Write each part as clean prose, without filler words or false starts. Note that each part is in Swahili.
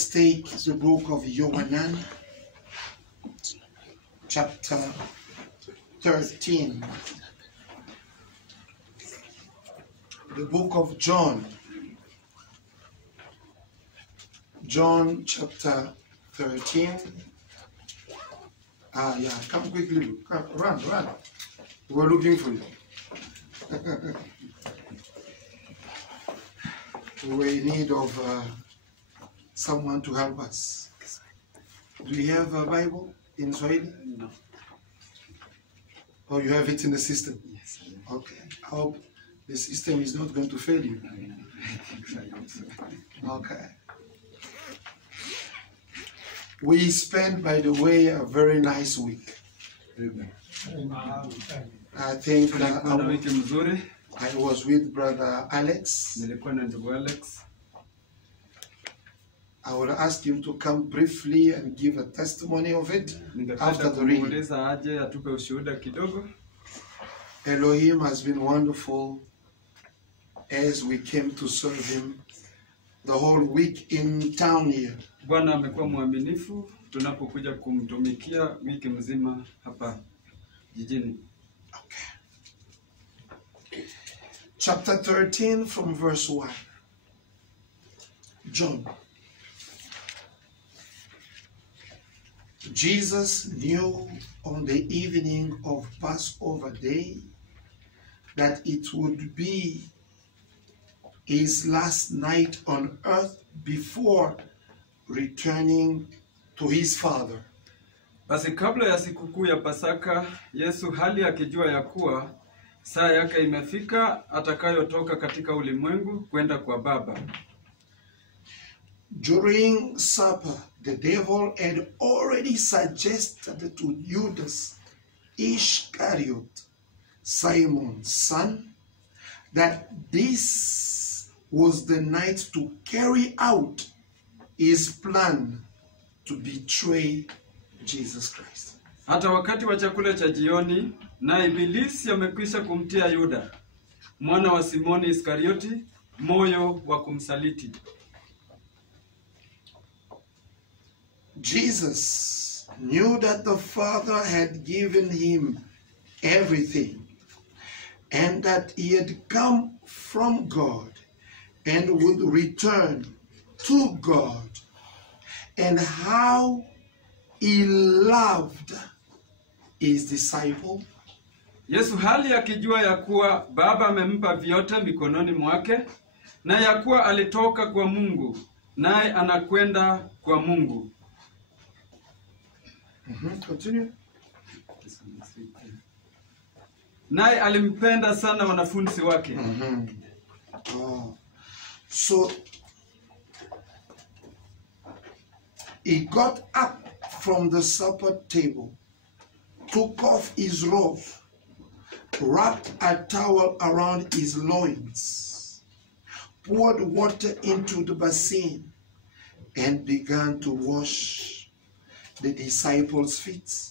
Let's take the book of Yohanan, chapter 13. The book of John. John chapter 13. Come quickly. Come, run. We're looking for you. We're in need of someone to help us. Do you have a Bible in Swahili? No. Oh, you have it in the system? Yes. Okay. I hope the system is not going to fail you. Okay. We spent, by the way, a very nice week. I think that I was with Brother Alex. I will ask him to come briefly and give a testimony of it after the reading. Elohim has been wonderful as we came to serve him the whole week in town here. Bwana amekuwa mwaminifu tunapokuja kumtumikia wiki mzima hapa jijini. Okay. Chapter 13 from verse 1. John. Jesus knew on the evening of Passover day that it would be his last night on earth before returning to his Father. Basi kabla ya sikukuu ya Pasaka, Yesu hali akijua ya kuwa saa yake imefika atakayotoka katika ulimwengu kwenda kwa Baba. During supper, the devil had already suggested to Judas Iscariot, Simon's son, that this was the night to carry out his plan to betray Jesus Christ. Hata wakati wa chakula cha jioni, na Ibilisi amekwisha kumtia Yuda, mwana wa Simoni Iskarioti, moyo wa kumsaliti. Jesus knew that the Father had given him everything and that he had come from God and would return to God, and how he loved his disciple. Yesu hali akijua ya kuwa Baba amempa vyote mikononi mwake, na ya kuwa alitoka kwa Mungu, naye anakwenda kwa Mungu. Continue. Naye alimpenda sana wanafunzi wake. So he got up from the supper table, took off his robe, wrapped a towel around his loins, poured water into the basin, and began to wash the disciples' feet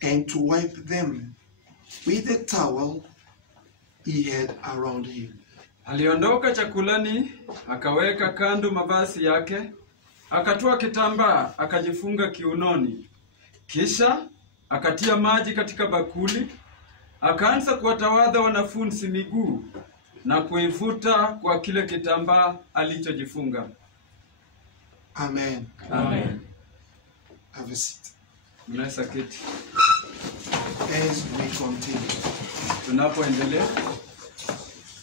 and to wipe them with the towel he had around him. Aliondoka chakulani, akaweka kando mavazi yake, akatoa kitambaa, akajifunga kiunoni. Kisha akatia maji katika bakuli, akaanza kuwatawadha wanafunzi miguu na kuifuta kwa kile kitambaa alichojifunga. Amen. Amen. Have a seat. Mnaweza keti. As we continue, tunapoendelea,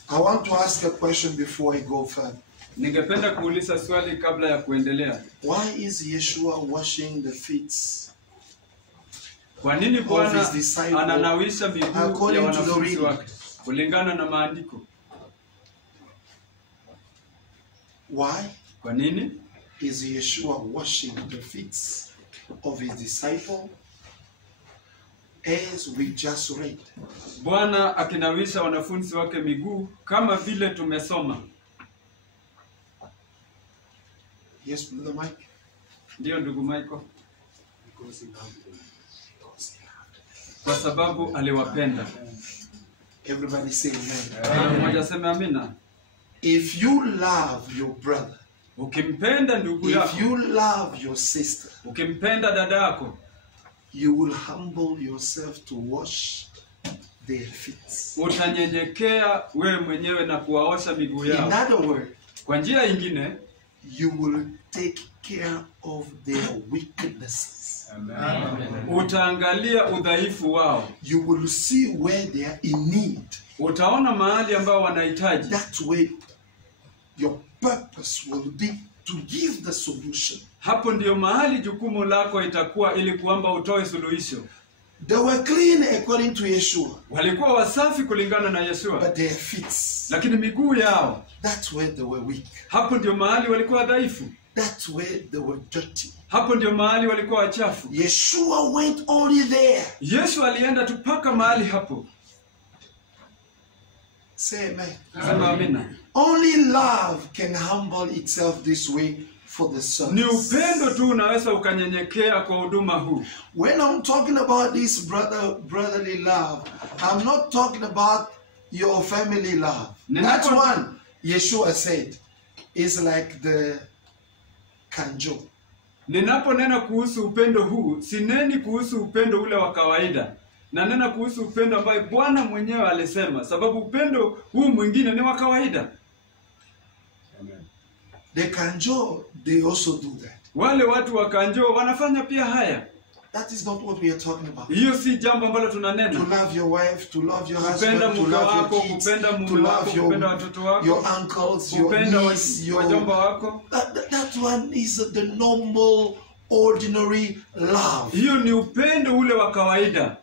I want to ask a question before I go further. Ningependa kuuliza swali kabla ya kuendelea. Why is Yeshua washing the feet? Kwa nini Bwana ananawisha miguu ya wanafunzi wake kulingana na maandiko? Why? Kwa nini is Yeshua washing the feet of his disciple? As we just read. Bwana akinawisha wanafunzi wake miguu kama vile tumesoma. Yes, Brother Mike. Ndio ndugu Michael. Kwa sababu aliwapenda. Everybody say amen. Mmoja sema amina. If you love your brother, Ukimpenda ndugu If yako, you love your sister, ukimpenda dada yako, you will humble yourself to wash their feet. utanyenyekea wewe mwenyewe na kuwaosha miguu In yao. other words, Kwa njia nyingine, you will take care of their weaknesses. utaangalia udhaifu wao. You will see where they are in need. Utaona mahali ambao wanahitaji. That way, your purpose will be to give the solution. Hapo ndio mahali jukumu lako itakuwa, ili kwamba utoe suluhisho. They were clean according to Yeshua, Walikuwa wasafi kulingana na Yeshua, but their feet, lakini miguu yao, that's where they were weak. hapo ndio mahali walikuwa dhaifu. That's where they were dirty. Hapo ndio mahali walikuwa wachafu. Yeshua went only there. Yesu alienda tu mpaka mahali hapo. Say amen. Sema amina. Only love can humble itself this way for the Ni service. upendo tu unaweza ukanyenyekea kwa huduma huu. When I'm talking about this brotherly love, I'm not talking about your family love. That one, Yeshua said, is like the kanjo. Ninaponena kuhusu upendo huu, sineni kuhusu upendo ule wa kawaida. Na nena kuhusu upendo ambaye Bwana mwenyewe alisema, sababu upendo huu mwingine ni wa kawaida. The kanjo, they also do that. Wale watu wa kanjo wanafanya pia haya. That is not what we are talking about. Hiyo si jambo ambalo To tunanena. love your wife, to love your Kupenda husband, to mke love wako, your kids, kupenda to mume wako, love kupenda watoto wako, your uncles, your kupenda niece, wajomba wako. that one is the normal, ordinary love. Hiyo ni upendo ule wa kawaida.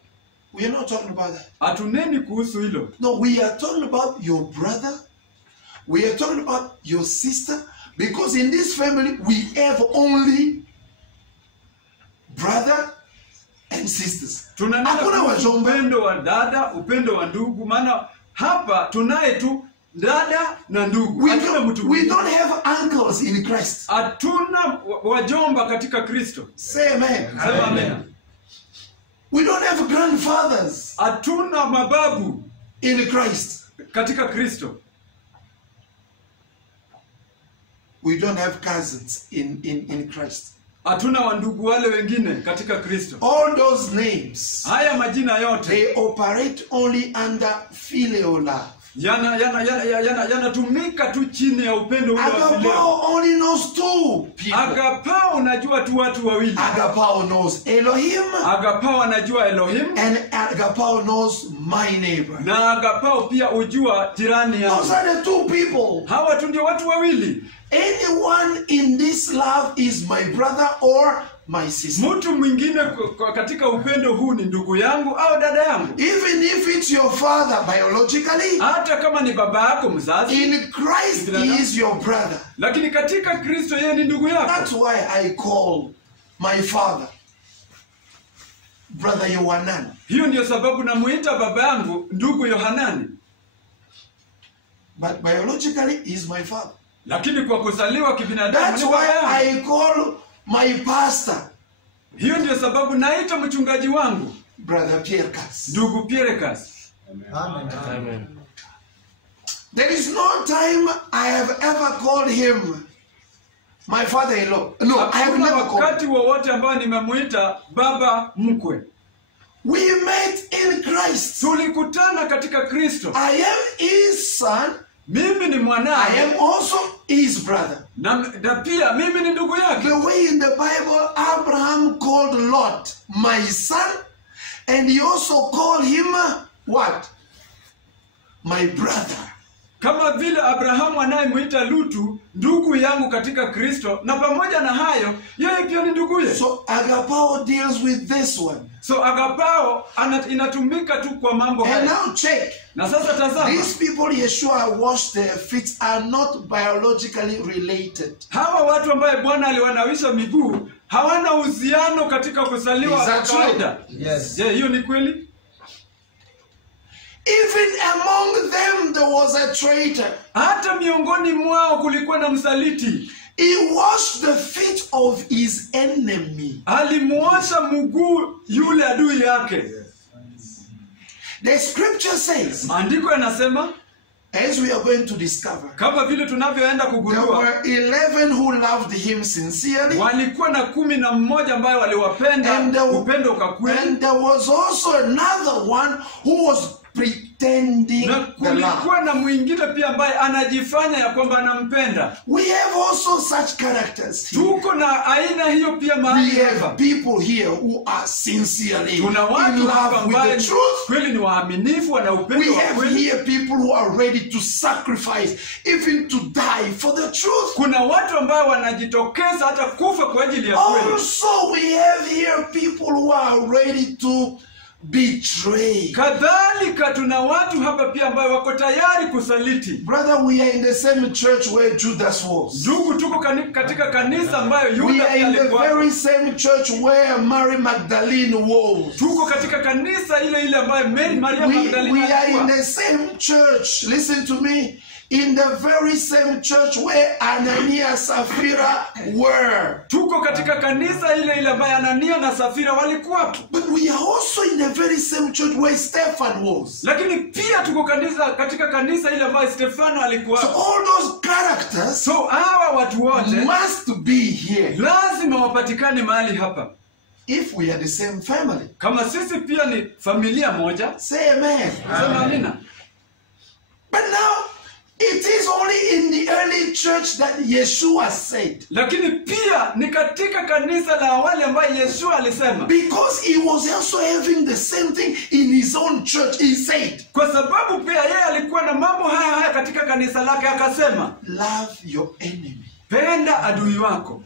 We are not talking about that. Hatuneni kuhusu hilo. No, we are talking about your brother. We are talking about your sister. Because in this family, we have only brother and sisters. Tunanena Hakuna kuhusu wajomba. upendo wa dada, upendo wa ndugu, maana hapa tunaye tu dada na ndugu. Hatuna mtu. We don't have uncles in Christ. Hatuna wajomba katika Kristo. Say amen. Sema amen. We don't have grandfathers Hatuna mababu in Christ. katika Kristo. We don't have cousins in Christ. Hatuna wandugu wale wengine katika Kristo. All those names, Haya majina yote they operate only under filial love. yanatumika tu chini ya upendo ule wa fileo. Agapao only knows two people. Agapao unajua tu watu wawili. Agapao knows Elohim, Agapao anajua Elohim, and Agapao knows my neighbor. na agapao pia ujua jirani yangu. Those are the two people. Hawa tu ndio watu wawili. Anyone in this love is my brother or my sister. Mtu mwingine katika upendo huu ni ndugu yangu au dada yangu. Even if it's your father biologically, Hata kama ni baba yako mzazi, in Christ he is your brother. lakini katika Kristo yeye ni ndugu yako. That's why I call my father Brother Yohanan. Hiyo ndio sababu namuita baba yangu ndugu Yohanani. But biologically he is my father. Lakini kwa kuzaliwa kibinadamu That's ni baba why yangu. I call my pastor Hiyo ndio sababu naita mchungaji wangu Brother Pierre Cass. ndugu Pierrekas. Amen. There is no time I have ever called him my father-in-law. No, I have Hakuna never called. wakati wowote ambao nimemuita baba mkwe. We met in Christ. Tulikutana katika Kristo. I am his son. Mimi ni I mwanae am also his brother. na pia mimi ni ndugu yake. The way in the Bible, Abraham called Lot my son, and he also called him what? My brother. Kama vile Abrahamu anayemuita Lutu ndugu yangu katika Kristo, na pamoja na hayo yeye pia ni nduguye. So Agapao deals with this one. So agapao inatumika tu kwa mambo And haya. now check. Na sasa tazama, These people Yeshua washed their feet are not biologically related. hawa watu ambaye Bwana aliwanawisha miguu hawana uhusiano katika kuzaliwa Is kwa that true? kawaida. Yes. Je, hiyo ni kweli? Even among them there was a traitor. Hata miongoni mwao kulikuwa na msaliti. He washed the feet of his enemy. Alimuosha mguu yule adui yake. The scripture says, Maandiko yanasema As we are going to discover, Kama vile tunavyoenda there kugundua, were 11 who loved him sincerely, walikuwa na 11 ambayo waliwapenda And the- upendo kwa kweli, and there was also another one who was pretending na the love. kulikuwa na mwingine pia ambaye anajifanya ya kwamba anampenda. We have also such characters here. Tuko na aina hiyo pia We mahali have hapa. people here who are sincerely Tuna in watu hapa love with ambaye the truth. kweli ni waaminifu, wana We upendo wa have kweli. here people who are ready to sacrifice, even to die for the truth. Kuna watu ambao wanajitokeza hata kufa kwa ajili ya kweli. Also, we have here people who are ready to betray. Kadhalika tuna watu hapa pia ambao wako tayari kusaliti. Brother, we are in the same church where Judas was. Ndugu, tuko katika kanisa ambayo We Yuda are pia in the alikuwa. very same church where Mary Magdalene was. Tuko katika kanisa ile ile ambayo Maria We Magdalena are in alikuwa. the same church. Listen to me. In the very same church where Ananias, Sapphira were. Tuko katika kanisa ile ile ambayo Anania na Safira walikuwa. But we are also in the very same church where Stephen was. Lakini pia tuko katika kanisa ile ambayo Stefano alikuwa. So all those characters So hawa watu wote must be here. lazima wapatikane mahali hapa. If we are the same family. Kama sisi pia ni familia moja, Say amen. sema amina. But now, it is only in the early church that Yeshua said. Lakini pia ni katika kanisa la awali ambayo Yesu alisema. Because he was also having the same thing in his own church. He said, Kwa sababu pia yeye alikuwa na mambo haya katika kanisa lake, akasema, love your enemy. penda adui wako.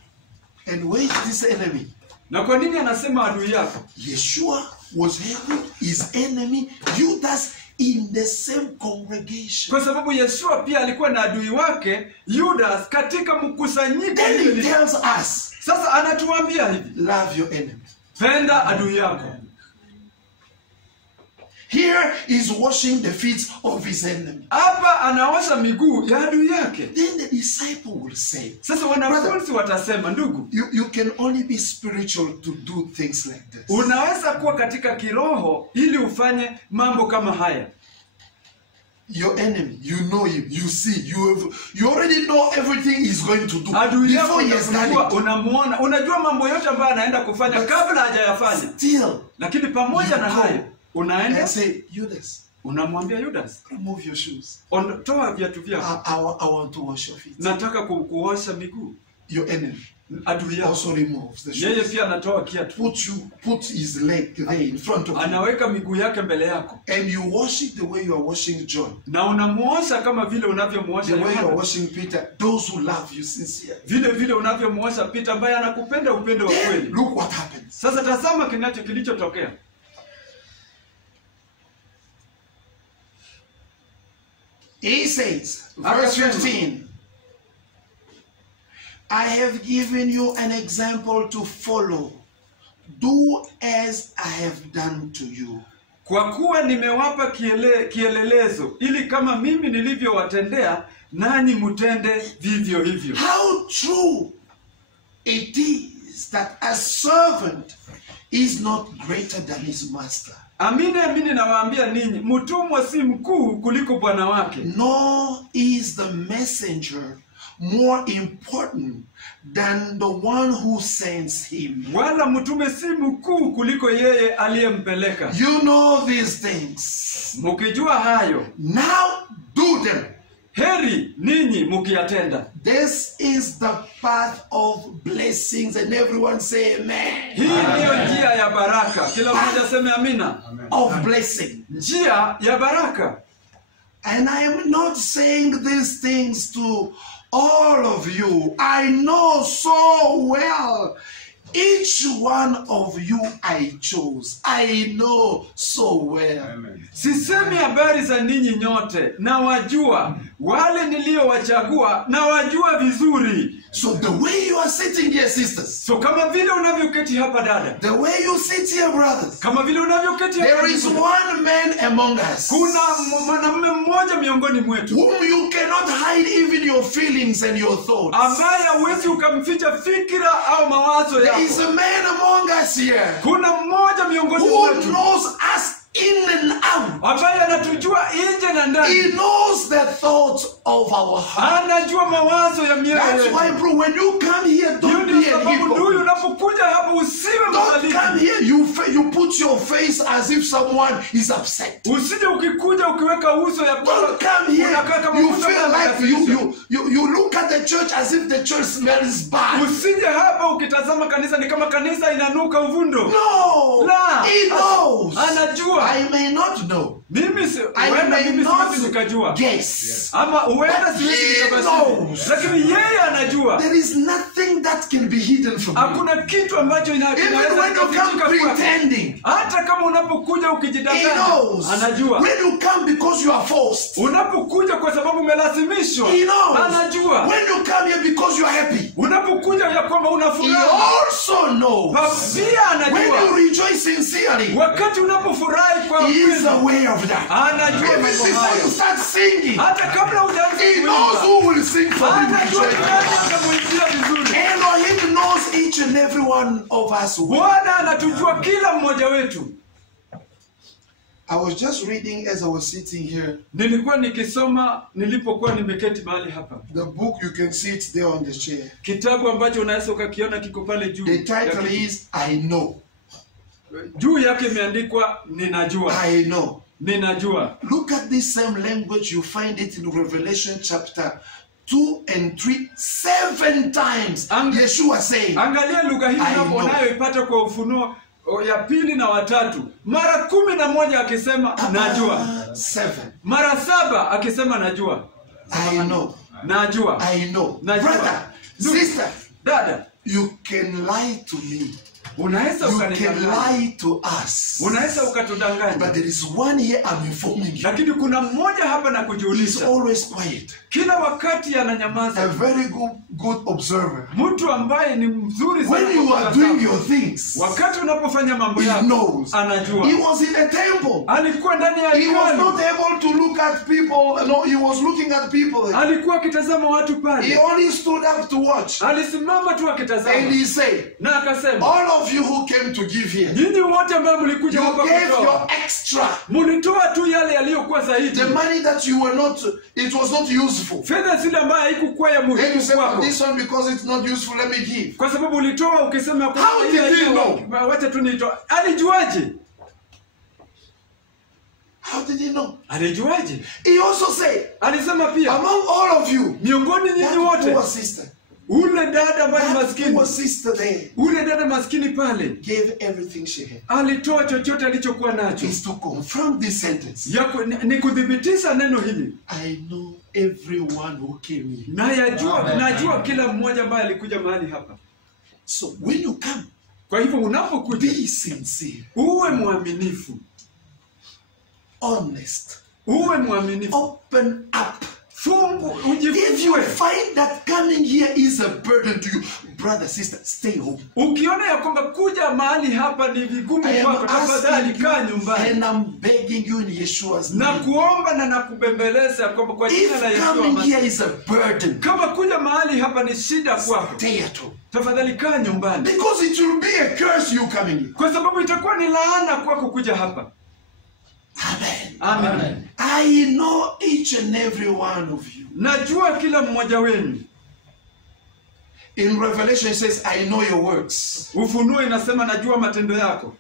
And where is this enemy? Na kwa nini anasema adui yako? Yeshua was having his enemy, Judas, in the same congregation. Kwa sababu Yeshua pia alikuwa na adui wake Judas katika mkusanyiko Then he hili. tells us, Sasa anatuambia hivi, love your enemy. penda adui yako. Here is washing the feet of his enemy. Hapa anaosha miguu ya adui yake. Then the disciple will say, Sasa wanafunzi watasema, ndugu, you can only be spiritual to do things like this. unaweza kuwa katika kiroho ili ufanye mambo kama haya. Your enemy, you know him, you see, you already know everything he's going to do Adui yako before he has done unajua, it. unamuona, unajua mambo yote ambayo anaenda kufanya kabla hajayafanya. Still, Lakini pamoja na You go. hayo, unaenda and say, Judas, unamwambia Judas, remove your shoes. toa viatu vyako. I want to wash your feet. Nataka kuosha miguu. Your enemy Adui yako also removes the yeye shoes. pia anatoa kiatu. Put his leg there in front of you. Anaweka miguu yake mbele yako. And you wash it the way you are washing John. Na unamuosha kama vile unavyomuosha The way you are Yohana. washing Peter. Those who love you sincerely. Vile vile unavyomuosha Peter ambaye anakupenda upendo wa Then kweli. look what happens. Sasa tazama kilichotokea. He says, verse 15, I have given you an example to follow. Do as I have done to you. Kwa kuwa nimewapa kielelezo ili kama mimi nilivyowatendea nanyi mutende vivyo hivyo. How true it is that a servant is not greater than his master. Amini amini nawaambia ninyi, mtumwa si mkuu kuliko bwana wake. Nor is the messenger more important than the one who sends him. Wala mtume si mkuu kuliko yeye aliyempeleka. You know these things. Mukijua hayo, Now do them. heri ninyi mukiyatenda. This is the path of blessings, and everyone say amen. Hii ndiyo njia ya baraka. Kila mmoja aseme amina. Of blessing. Njia ya baraka. And I am not saying these things to all of you. I know so well. Each one of you I chose. I know so well. Sisemi habari za ninyi nyote, na wajua wale niliowachagua, na wajua vizuri. So the way you are sitting here, sisters, So kama vile unavyoketi hapa dada, the way you sit here, brothers, kama vile unavyoketi hapa, there is one man among us kuna mwanamume mmoja miongoni mwetu whom you cannot hide even your feelings and your thoughts. ambaye hawezi ukamficha fikira au mawazo There yako. is a man among us here Kuna mmoja miongoni who mwetu knows us in and out. ambaye anatujua nje na He ndani, knows the thoughts of our heart. anajua mawazo ya mioyo That's yetu. why, bro, when you come here, Hiyo don't ndio be a sababu ndugu, hypocrite. unapokuja hapa usiwe Don't come msaliti. here, you put your face as if someone is upset. Usije ukikuja ukiweka uso ya kwamba Don't come here, unakaa kama you mtu feel ambaye like anakasirisha. you look at the church as if the church smells bad. Usije hapa ukitazama kanisa ni kama kanisa inanuka uvundo. No, La, he knows. anajua. I may not know. Mimi I huenda may mimi not siwezi nikajua. guess. Ama huenda But siwezi he nikabashiri. knows. Lakini yeye anajua. There is nothing that can be hidden from you. Hakuna kitu ambacho Even kinaweza when you come kufichika kwako. pretending, Hata kama unapokuja he ukijidanganya, knows. anajua. When you come because you are forced, Unapokuja kwa sababu umelazimishwa, he knows. anajua. When you come here because you are happy, Unapokuja ya kwamba una he furaha, also knows. pia When you anajua. rejoice sincerely, Wakati unapofurahi kwa he is kweli, aware of that. anajua Even mambo before you hayo. start singing, Hata kabla hujaanza he knows kuimba, who will sing for you. anajua nani atamwimbia vizuri. Elohim knows each and every one of us. Bwana anatujua kila mmoja wetu. I was just reading as I was sitting here. Nilikuwa nikisoma nilipokuwa nimeketi mahali hapa. The book, you can see it there on the chair. Kitabu ambacho unaweza ukakiona kiko pale juu. The title is I Know. Juu yake imeandikwa ninajua. I know. Ninajua. Look at this same language. You find it in Revelation chapter 2 and 3. 7 times. Yeshua saying, Angalia lugha hii I know. unayoipata kwa Ufunuo ya 2 na 3. Mara 11 akisema najua. 7. Mara 7 akisema najua. I know. Najua. I know. Najua. Brother, sister, Dada, you can lie to me. unaweza You can ukanidanganya. lie to us. Unaweza But ukatudanganya. there is one here I'm informing you. Lakini kuna mmoja hapa na He's kujiuliza. always quiet. Kila wakati A ananyamaza. very good observer. Mtu ambaye ni mzuri sana. When you are kutazama. doing your things, Wakati unapofanya mambo he yako, knows. anajua. He was in a temple. Alikuwa ndani ya He was hekalu. not able to look at people. No, he was looking at people. Alikuwa akitazama watu He pale. only stood up to watch. Alisimama tu And akitazama. he said, Na akasema, all of you who came to give here, nyinyi wote ambao mlikuja you hapa gave kutoa, your extra. mlitoa tu yale yaliyokuwa zaidi. The money that you were not, it was not useful. Fedha zile ambayo haikukuwa ya Then you muhimu say, well, kwako. this one because it's not useful, let me give. Kwa sababu ulitoa ukisema kwamba How did he know? wacha tu nitoa. Alijuaje? How did he know? Alijuaje? He also said, Alisema pia, among all of you, miongoni nyinyi that wote, poor sister, ule dada ambaye ni that maskini, poor sister there ule dada maskini pale, gave everything she had. alitoa chochote alichokuwa nacho. Is to confirm this sentence. Ni kudhibitisha neno hili. I know everyone who came here. Najua kila mmoja ambaye alikuja mahali hapa. So when you come, Kwa hivyo unapokuja, be sincere, uwe mwaminifu. honest, Uwe mwaminifu. open up. Fungu, If you ujifungue. find that coming here is a burden to you, brother, sister, stay home. Ukiona ya kwamba kuja mahali hapa ni vigumu I am kwako, tafadhali asking kaa you nyumbani. and I'm begging you in Yeshua's Na name. kuomba na nakubembeleza kwamba kwa jina la If Yesu coming Masihi, here is a burden, kama kuja mahali hapa ni shida kwako, stay at home. tafadhali kaa nyumbani, Because it will be a curse you coming here. kwa sababu itakuwa ni laana kwako kuja hapa. Amen. Amen. I know each and every one of you. Najua kila mmoja wenu. In Revelation it says, I know your works. Ufunuo inasema najua matendo yako,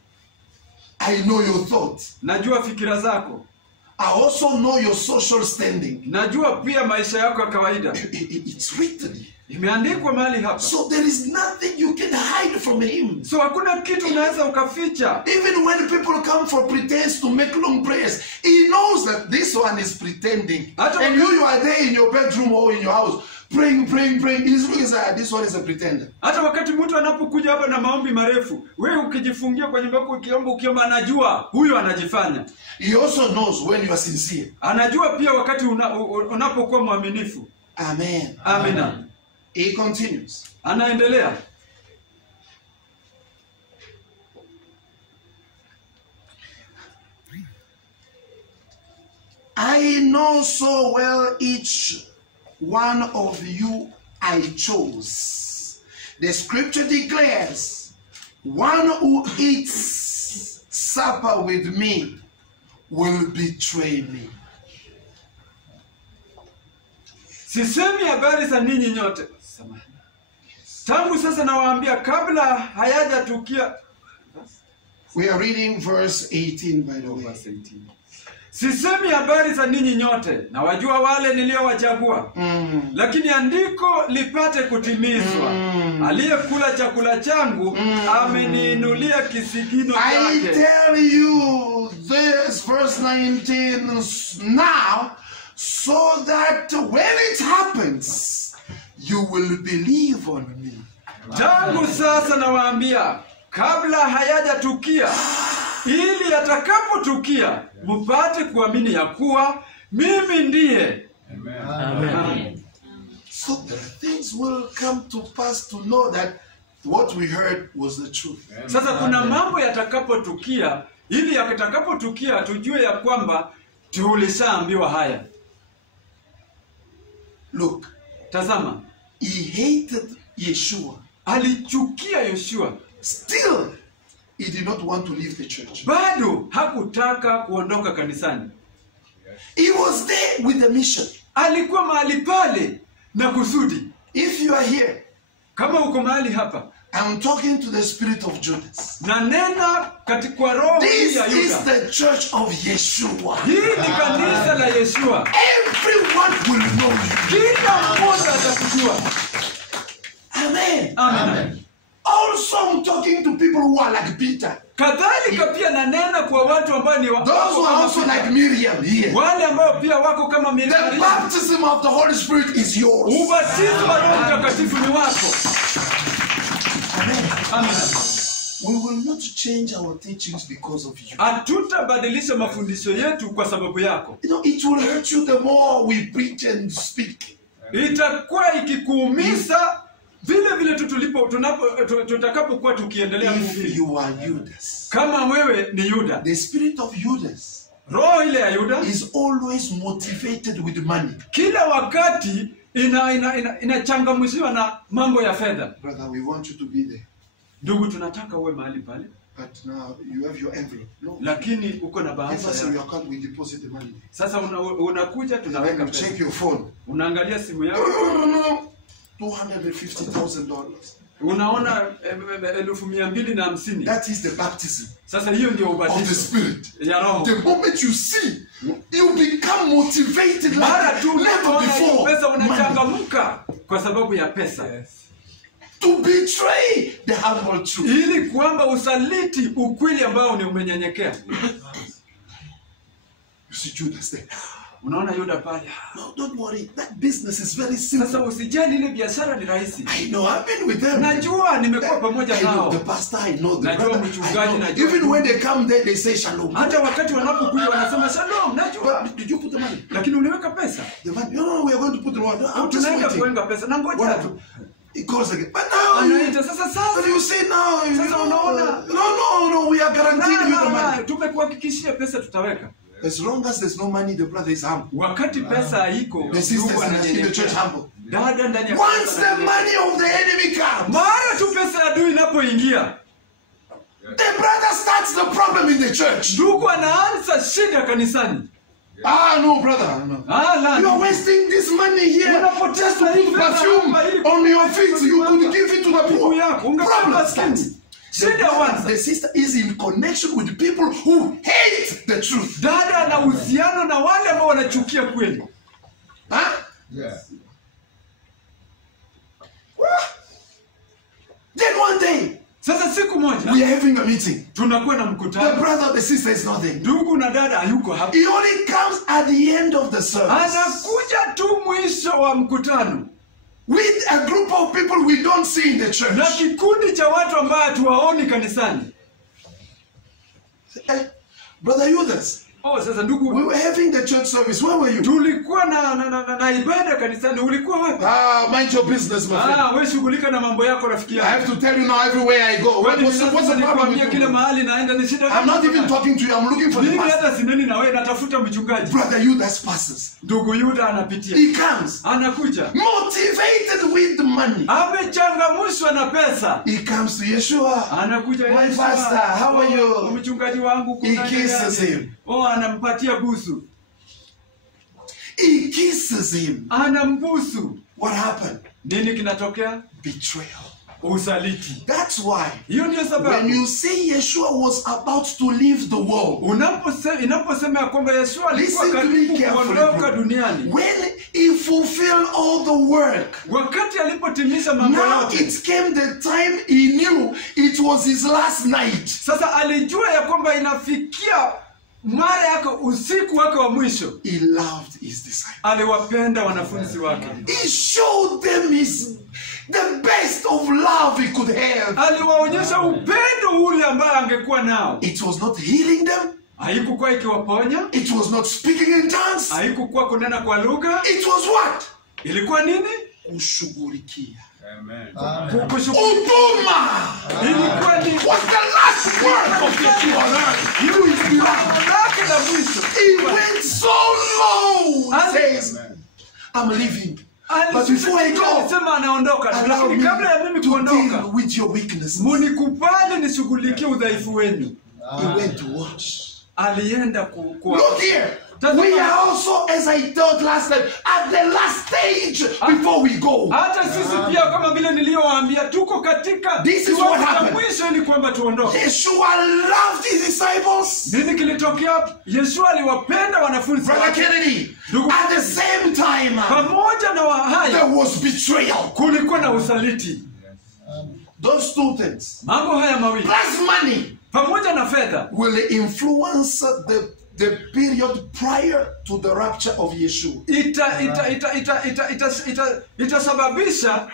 I know your thoughts. najua fikira zako, I also know your social standing. najua pia maisha yako ya kawaida. It's written. Imeandikwa mahali hapa. So there is nothing you can hide from him. So hakuna kitu unaweza ukaficha. Even when people come for pretense to make long prayers, he knows that this one is pretending. And you are there in your bedroom or in your house, praying. He's looking at this one is a pretender. Hata wakati mtu anapokuja hapa na maombi marefu, wewe ukijifungia kwa nyumba yako ukiomba, anajua huyu anajifanya. He also knows when you are sincere. Anajua pia wakati unapokuwa mwaminifu. Amen. Amina. He continues. Anaendelea. I know so well each one of you I chose. The scripture declares, one who eats supper with me will betray me. Sisemi habari za ninyi nyote. Tangu sasa nawaambia kabla hayajatukia. We are reading verse 18 by the way. Sisemi habari za ninyi nyote, na wajua wale niliowachagua. Lakini andiko lipate kutimizwa. Aliyekula chakula changu ameniinulia kisigino chake. I tell you this, verse 19, now, so that when it happens, you will believe on me. Tangu sasa nawaambia kabla hayajatukia, ili yatakapotukia mpate kuamini ya kuwa mimi ndiye. Amen. So things will come to pass to know that what we heard was the truth. Sasa kuna mambo yatakapotukia, ili yatakapotukia tujue ya kwamba tulishaambiwa haya. Look, Tazama, he hated Yeshua. alichukia Yoshua. Still, he did not want to leave the church. Bado hakutaka kuondoka kanisani. He was there with the mission. Alikuwa mahali pale na kusudi. If you are here, Kama uko mahali hapa, I'm talking to the spirit of Judas. na nena katika roho This ya is Yuda. the church of Yeshua. Hii ni kanisa la Yeshua. Everyone will know you. Kila mmoja atakujua. Amen. Amen. Also, I'm talking to people who are like Peter. Kadhalika pia na nena kwa watu ambao ni Those who are also like Miriam here. wale ambao pia wako kama The Miriam. baptism of the Holy Spirit is yours. Ubatizo wa Roho Mtakatifu ni wako. Amen. Amen. We will not change our teachings because of you. Hatutabadilisha mafundisho yetu kwa sababu yako. You know, it will hurt you the more we preach and speak. Itakuwa ikikuumiza vile vile tutakapokuwa tukiendelea If kuhubiri. you are Judas, Kama wewe ni Yuda, the spirit of Judas roho ile ya Yuda is always motivated with money. kila wakati inachangamshiwa na mambo ya fedha. Brother, we want you to be there. Ndugu, tunataka uwe mahali pale, But now you have your envelope. No. lakini uko na If I bahasha say your yako. account, we deposit the money. Sasa unakuja Then tunaweka you pesa. check your phone. Unaangalia simu No, yako, no, no, no. $250,000. unaona 250,000. That is the baptism Sasa hiyo ndio of the ubatizo Spirit. ya Roho. The moment you see, you become motivated Mara like tu never unapoona hiyo before. pesa Money. unachangamka kwa sababu ya pesa. To betray the humble truth. Ili kwamba usaliti ukweli ambao ni umenyenyekea. You see Judas there. Unaona Yuda pale. No, don't worry. That business is very simple. Sasa usijali, ile biashara ni rahisi. I know. I've been with them. Najua nimekuwa pamoja I know nao. the pastor. I know the Najua brother. mchungaji, I know. najua. Even when they come there, they say shalom. Hata wakati wanapokuja wanasema shalom, najua. But did you put the money? Lakini uliweka pesa. The money. No, we are going to put the money. I'm just Tunaenda waiting. kuweka pesa na ngoja What? tu. It goes again. But now you, Anaita sasa but you say now. You Sasa know, unaona. no. We are guaranteeing you the money. Tumekuhakikishia pesa tutaweka. As long as there's no money, the brother is humble. Wakati pesa haiko, The sisters ndugu in the church ananyenyekea. humble. Dada ndani ya Once kanisa the ananyenyekea. money of the enemy comes, Mara tu pesa ya adui inapoingia, the brother starts the problem in the church. ndugu anaanza shida kanisani. Ah, no, brother. No. La. You are wasting this money here Unapoteza just to hii put pesa perfume hapa ili on your kupaka feet. You could give it to the miguu poor. yako, ungekuwa Problem maskini. starts. Shida wanza. The sister is in connection with people who hate the truth. Dada ana uhusiano na wale ambao wanachukia kweli. Huh? Yeah. Then one day, Sasa siku moja we are having a meeting. tunakuwa na The mkutano. brother, the sister is not there. Ndugu na dada hayuko hapa. He only comes at the end of the service Anakuja tu mwisho wa mkutano with a group of people we don't see in the church. na kikundi cha watu ambao hatuwaoni kanisani. Eh, Brother Judas, Oh, sasa ndugu, we were having the church service. Where were you? tulikuwa na ibada kanisani. Ulikuwa wapi? Mind your business, my friend. Wewe shughulika na mambo yako rafiki I yangu. have to tell you now everywhere I go. What's the problem Nikwambia with kile you? mahali naenda ni shida. I'm not even talking to you. I'm looking for the Mimi pastor. hata sineni na wewe, natafuta mchungaji. Brother Judas passes. Ndugu Yuda anapitia. He comes Anakuja. motivated with money. Amechangamshwa na pesa. He comes to Yeshua. Anakuja My Yesu. pastor, how are you? Mchungaji wangu He kisses him. anampatia busu. He kisses him. Anambusu. What happened? Nini kinatokea? Betrayal. Usaliti. That's why Hiyo ndio when sababu. you say Yeshua was about to leave the world, Inaposema ya kwamba Yeshua alikuwa listen to me karibu carefully, kuondoka bro. duniani. When he fulfilled all the work, Wakati alipotimiza mambo now yote. it came the time he knew it was his last night. Sasa alijua ya kwamba inafikia mara yake, usiku wake wa mwisho. He loved his disciples. Aliwapenda wanafunzi wake. He showed them the best of love he could have. Aliwaonyesha upendo ule ambao angekuwa nao. It was not healing them. Haikukuwa ikiwaponya. It was not speaking in tongues. Haikukuwa kunena kwa lugha. It was what? Ilikuwa nini? Kushughulikia. Huduma. Ilikuwa ni Was the last word of Yeshua on earth. You is beloved. lake la mwisho. He went so low. He says, I'm leaving. But before I go, alisema anaondoka, allow lakini me kabla ya mimi to kuondoka, deal with your weaknesses. munikubali nishughulikie udhaifu wenu. He went to watch. Alienda Look here. We are also, as I told last time, at the last stage before we go. hata sisi pia kama vile niliyowaambia tuko katika This is what kiwango cha happened. mwisho ili kwamba tuondoke. Yeshua loved his disciples. Nini kilitokea? Yeshua aliwapenda wanafunzi Brother wake. Kennedy, at the same time, Pamoja na there haya was betrayal. kulikuwa na usaliti. Those two things, Mambo haya mawili plus money, pamoja na fedha will influence the period prior to the rapture of Yeshua. itasababisha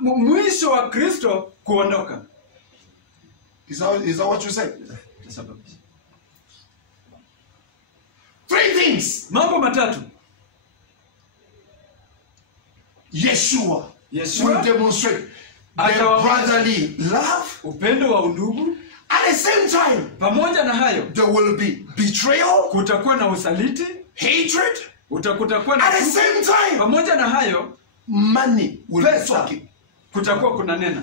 mwisho wa Kristo kuondoka. Is that what you said? Itasababisha Three things. mambo matatu. Yeshua Yeshua will demonstrate the atawaonyesha brotherly love. upendo wa undugu. At the same time, Pamoja na hayo there will be betrayal, kutakuwa na usaliti, hatred. kutakuwa na At the same time, pamoja na hayo money will be pesa, talking. kutakuwa kuna nena.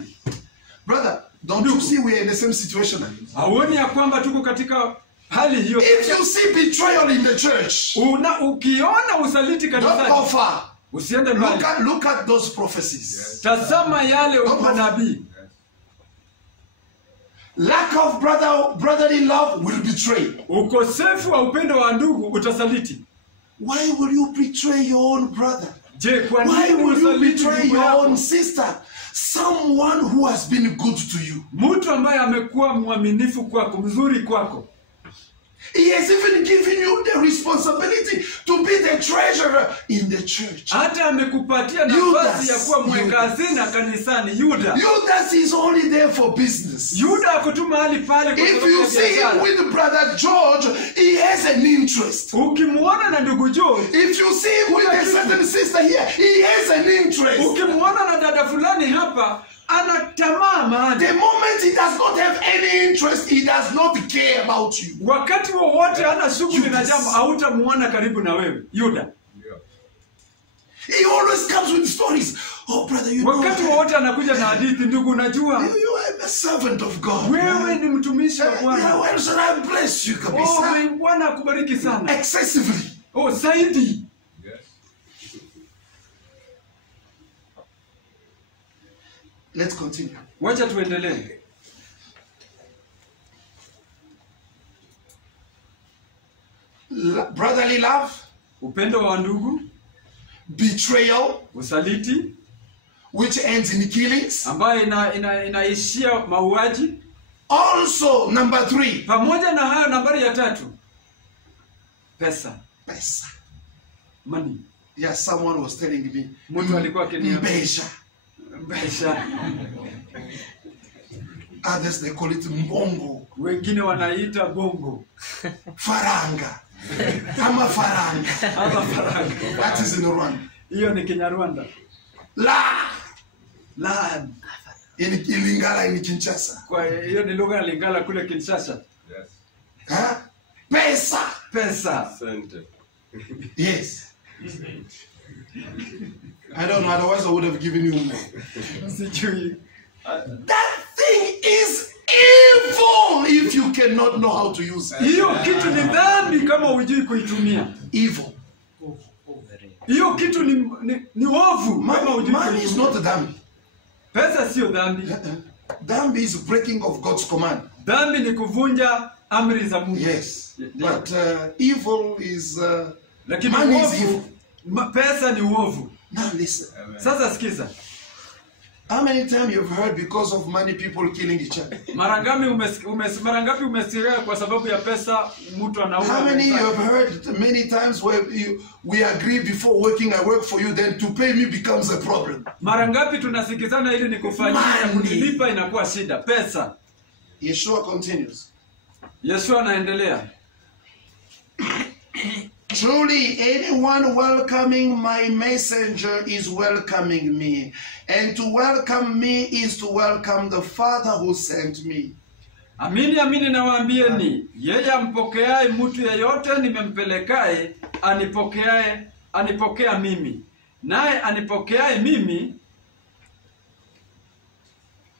Brother, don't you see we're in the same situation? Hauoni ya kwamba tuko katika hali hiyo? If you see betrayal in the church, Ukiona usaliti don't go kanisani, far. usiende mbali. Look at those prophecies. Tazama yale manabii. Lack of brotherly love will betray. Ukosefu wa upendo wa ndugu utasaliti. Why will you betray your own brother? Je, kwa Why nini will you usaliti betray ndugu your yako? own sister? Someone who has been good to you. Mtu ambaye amekuwa mwaminifu kwako, mzuri kwako. He has even given you the responsibility to be the treasurer in the church. Hata amekupatia nafasi ya kuwa mweka hazina kanisani. Judas is only there for business. Yuda akutuma mahali pale kwa If sababu you ya see him biashara. with brother George, he has an interest. Ukimuona na ndugu George, If you see him with a certain sister here, he has an interest. ukimuona na dada fulani hapa, ana tamaa mahali. The moment he does not have any interest, he does not care about you. Wakati wowote hana shughuli na jambo, hautamuona karibu na wewe. Yuda. He always comes with stories. Oh, brother, you know, Wakati wowote anakuja na hadithi, ndugu, unajua you are a servant of God. wewe ni mtumishi wa Yeah, Bwana. well, should I bless you, Oh, kabisa? Bwana akubariki sana. Excessively. Oh, zaidi. Let's continue. Wacha tuendelee. Brotherly love, Upendo wa ndugu, betrayal, usaliti which ends in killings. ambayo inaishia mauaji. Also, number 3, Pamoja na hayo, nambari ya 3, pesa, pesa. money. Yes, someone was telling me. Mtu alikuwa akiniambia Mbesha. pesa. Others they call it mbongo. Wengine wanaita bongo. Faranga. Ama faranga. Ama faranga. That is in Rwanda. Hiyo ni Kinyarwanda. La. In Lingala in Kinshasa. Kwa hiyo ni lugha ya Lingala kule Kinshasa. Huh? Pesa. Pesa. Yes. I don't know, otherwise I would have given you more. Sijui. That thing is evil if you cannot know how to use it. Hiyo kitu ni dhambi kama hujui kuitumia. Evil. Hiyo kitu ni ovu kama hujui Money is kuitumia. not dhambi. Pesa sio dhambi. Dhambi is breaking of God's command. Dhambi ni kuvunja amri za Mungu. Yes. Ndio. But evil is Lakini money is uovu, evil. pesa ni uovu. Now listen. Sasa sikiza. How many times you've heard because of money people killing each other? Mara ngapi umesikia kwa sababu ya pesa mtu anaua? How many you mwenzake? have heard many times where we agree before working, I work for you, then to pay me becomes a problem. Mara ngapi tunasikizana ili nikufanyia na Money. kunilipa inakuwa shida. Pesa. Yeshua continues. Yesu anaendelea. Truly, anyone welcoming my messenger is welcoming me. And to welcome me is to welcome the Father who sent me. Amini amini nawaambieni, yeye ampokeaye mtu yeyote nimempelekaye, anipokea mimi. Naye anipokeaye mimi,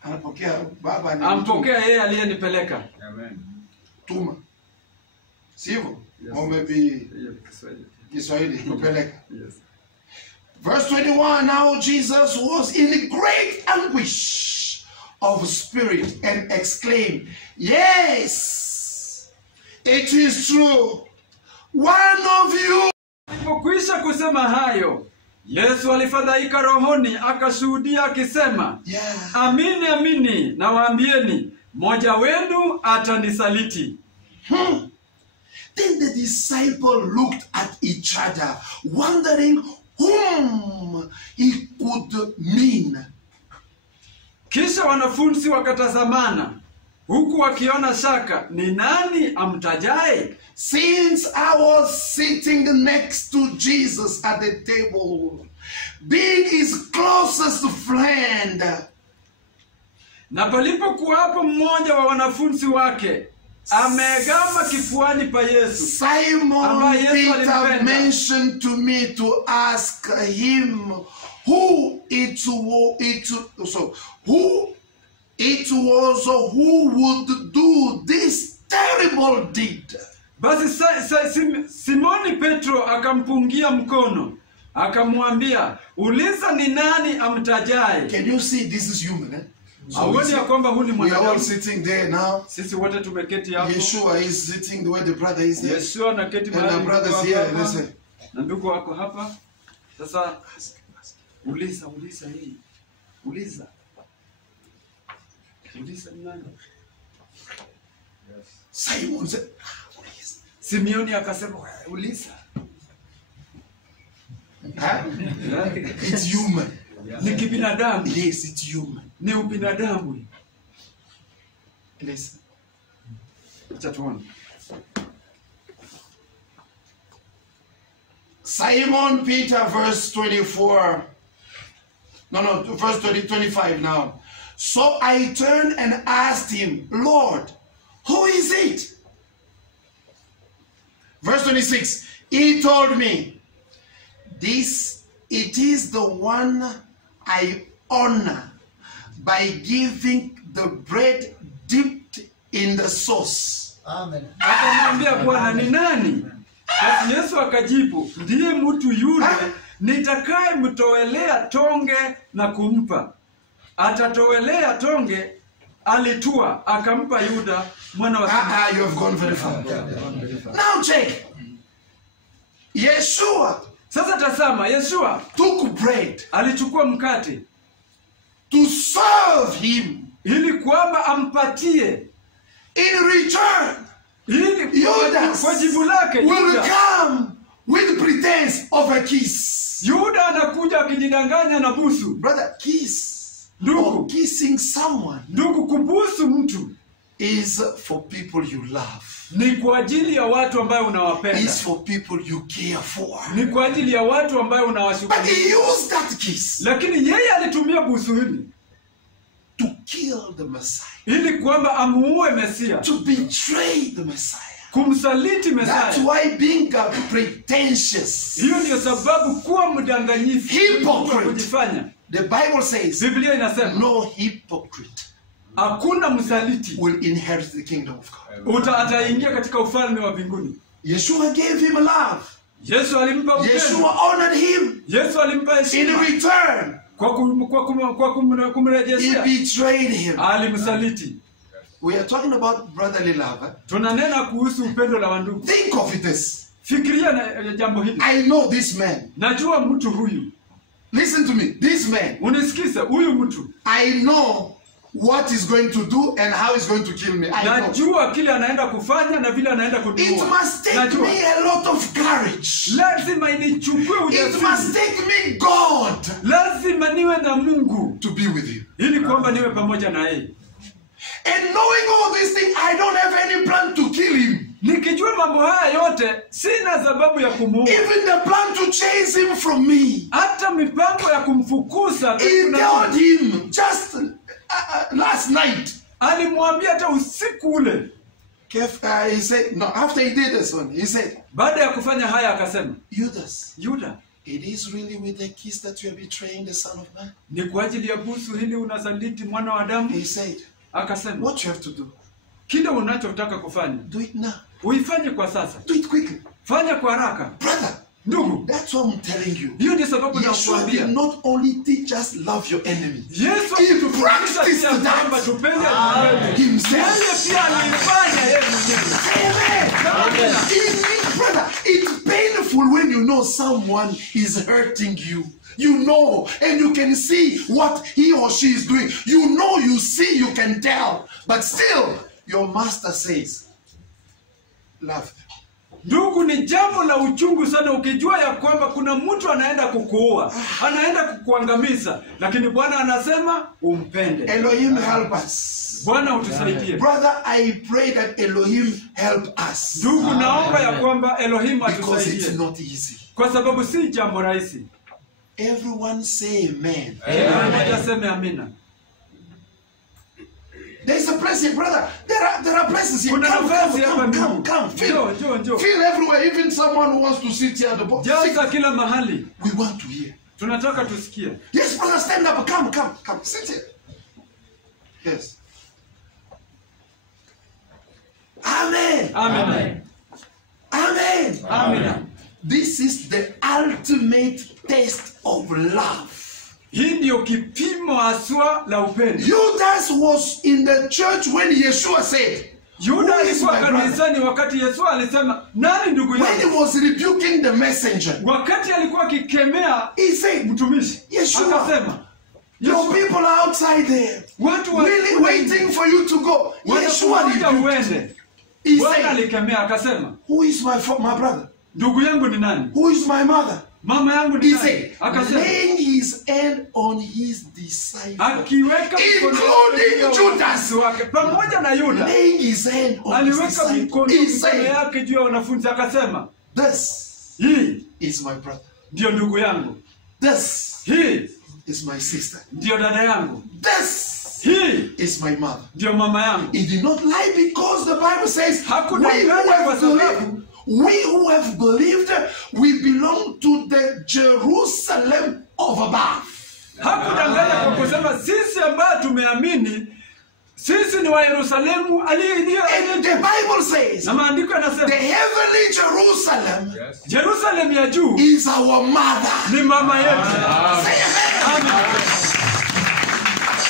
Anapokea Baba ni ampokea yeye aliyenipeleka. Amen. Tuma. Sivyo? Yes. Or maybe Hiyo ni Kiswahili. Kiswahili kupeleka. Yes. Verse 21, now Jesus was in great anguish of spirit and exclaimed, yes, it is true. One of you. Alipokwisha kusema hayo, Yesu alifadhaika rohoni akashuhudia akisema, Yeah. amini amini nawaambieni, mmoja wenu atanisaliti. Then the disciple looked at each other, wondering whom he could mean. Kisha wanafunzi wakatazamana, huku wakiona shaka, ni nani amtajaye? Since I was sitting next to Jesus at the table, being his closest friend, Na palipokuwapo mmoja wa wanafunzi wake, ameegama kifuani pa Yesu. Simon Ambaye Yesu Peter alimpenda. mentioned to me to ask him who it was who would do this terrible deed. Basi Simoni Petro akampungia mkono, akamwambia, uliza ni nani amtajaye? Can you see this is human? Eh? Hauoni ya kwamba huu ni we are all mwanadamu? sitting there now. Sisi wote tumeketi hapo. Yeshua is sitting the way the brother is there. Yesu anaketi And mahali the ndugu brothers wako here, hapa, listen. na ndugu wako hapa. Sasa uliza hii. Uliza ni nani? Simon said, Simeoni akasema, uliza. huh? It's human. Ni kibinadamu. Yes, it's human. Ni ubinadamu. Listen. Acha tuone. Simon Peter, verse 24. No, verse 25 now. So I turned and asked him, Lord, who is it? Verse 26. He told me, it is the one I honor by giving the bread dipped in the sauce. Amen. Akamwambia, Bwana ni nani? Basi Yesu akajibu, ndiye mtu yule nitakaye mtowelea tonge na kumpa. Atatowelea tonge, alitua, akampa Yuda mwana wa Simoni. You have gone very far. Now check. Yeshua Sasa tazama, Yeshua took bread alichukua mkate to serve him. ili kwamba ampatie, In return, ili Judas kwa jibu lake will Yuda. come with pretense of a kiss. Yuda anakuja akijidanganya na busu. Brother, kiss Ndugu. or kissing someone Ndugu, kubusu mtu is for people you love. ni kwa ajili ya watu ambayo unawapenda. It's for people you care for. Ni kwa ajili ya watu ambayo But unawashughulikia. he used that kiss Lakini yeye alitumia busu hili to kill the Messiah, ili kwamba amuue Mesia, to betray the Messiah. kumsaliti That's Mesia. why being pretentious. Hiyo ndio sababu kuwa mdanganyifu, Hypocrite. kujifanya. The Bible says, Biblia inasema no hypocrite hakuna msaliti will inherit the kingdom of God. ataingia katika ufalme wa mbinguni. Yeshua gave him love. Yesu alimpa upendo. Yeshua honored him. Yesu alimpa In heshima. return, Kwa he kumrejeshea betrayed him. alimsaliti. We are talking about brotherly love. Tunanena kuhusu upendo la wandugu. Think of this. Fikiria na jambo hili. I know this man. Najua mtu huyu. Listen to me. This man. Unisikiza, huyu mtu. I know what he's going to do and how he's going to kill me. I know. Najua kile anaenda kufanya na vile anaenda It kuniua. must take me a lot of courage. Lazima inichukue It must ujasiri. take me God Lazima niwe na Mungu to be with you. ili kwamba niwe pamoja na yeye. And knowing all these things, I don't have any plan to kill him. Nikijua mambo haya yote, sina sababu ya kumuua. Even the plan to chase him from me. Hata mipango ya kumfukuza He told him just last night. alimwambia hata usiku ule. He said, no, after he did this one, he said, Baada ya kufanya haya akasema, Judas, Yuda, it is really with the kiss that you are betraying the Son of Man. ni kwa ajili ya busu hili unasaliti mwana wa Adamu? He said, Akasema, what you have to do, kile unachotaka kufanya do it now. uifanye kwa sasa. Do it quickly. Fanya kwa haraka. Brother, Ndugu, that's what I'm telling you. hiyo ndio sababu Yeshua nakuambia. did not only teach us love your enemy. Yesu He alitufundisha practiced pia kwamba that tupende adui wetu. himself. Yeye pia alifanya yeye mwenyewe. Amen. Brother, it's painful when you know someone is hurting you. You know, and you can see what he or she is doing. You know, you see, you can tell. But still, your master says, love them. Ndugu, ni jambo la uchungu sana ukijua ya kwamba kuna mtu anaenda kukuua, anaenda kukuangamiza, lakini Bwana anasema umpende. Elohim help us. Bwana utusaidie. Brother, I pray that Elohim help us. Ndugu, naomba ya kwamba Elohim Because it's atusaidie. not easy. Kwa sababu si jambo rahisi. Everyone say amen. Mmoja aseme amina. There's a place here, brother. There are places here. Kuna nafasi hapa ndugu. Come. Njoo, njoo, njoo. Feel everywhere. Even someone who wants to sit here at the bottom. Jaza kila mahali. We want to hear. Tunataka tusikie. Yes, brother, stand up. Come. Sit here. Yes. Amen. Amen. Amen. Amina. This is the ultimate test of love. Hii ndio kipimo haswa la upendo. Judas was in the church when Yeshua said, Yuda "Who is alikuwa my brother?" kanisani wakati Yesu alisema, nani ndugu When he yangu? was rebuking the messenger, Wakati alikuwa akikemea he said, mtumishi, Yeshua, akasema, your Yesu, people are outside there, watu wa really waiting for you to go. Yeshua wanakungoja rebuked. uende. He Bwana said, alikemea akasema, who is my brother? ndugu yangu ni nani? Who is my mother? Mama yangu ni He nani? said, Akasema, laying his hand on his disciple, akiweka mkono including wake juu ya Judas. wanafunzi wake pamoja na Yuda, laying his hand on his aliweka disciple. mikono He said, yake juu ya wanafunzi akasema, this hii is my brother. ndio ndugu yangu, This hii is my sister. ndio dada yangu, This hii is my mother. ndio mama yangu. He did not lie because the Bible says we who have believed, we belong to the Jerusalem of above. Hakudanganya kwa kusema sisi ambao tumeamini sisi ni wa Yerusalemu And aliye. the Bible says Na maandiko the yanasema heavenly Jerusalem Jerusalem ya juu is our mother. ni mama yetu. Say amen. Amen.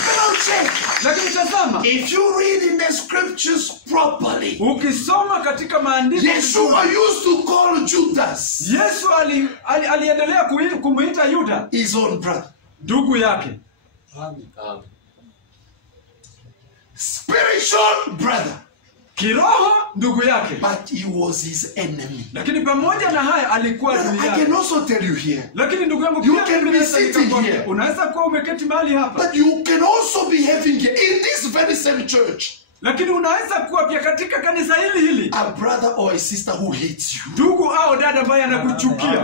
Now check. Lakini tazama, If you read in the scriptures properly, ukisoma katika maandiko, Yeshua used to call Judas Yesu aliendelea kumuita Yuda his own brother. ndugu yake, Spiritual brother. kiroho ndugu yake, But he was his enemy. lakini pamoja na haya alikuwa Brother, adui I yake. can also tell you here Lakini ndugu yangu, You pia can mimi be naweza sitting nikakwambia, here. unaweza kuwa umeketi mahali hapa that you can also be having here in this very same church Lakini unaweza kuwa pia katika kanisa hili a brother or a sister who hates you. ndugu au dada ambaye anakuchukia.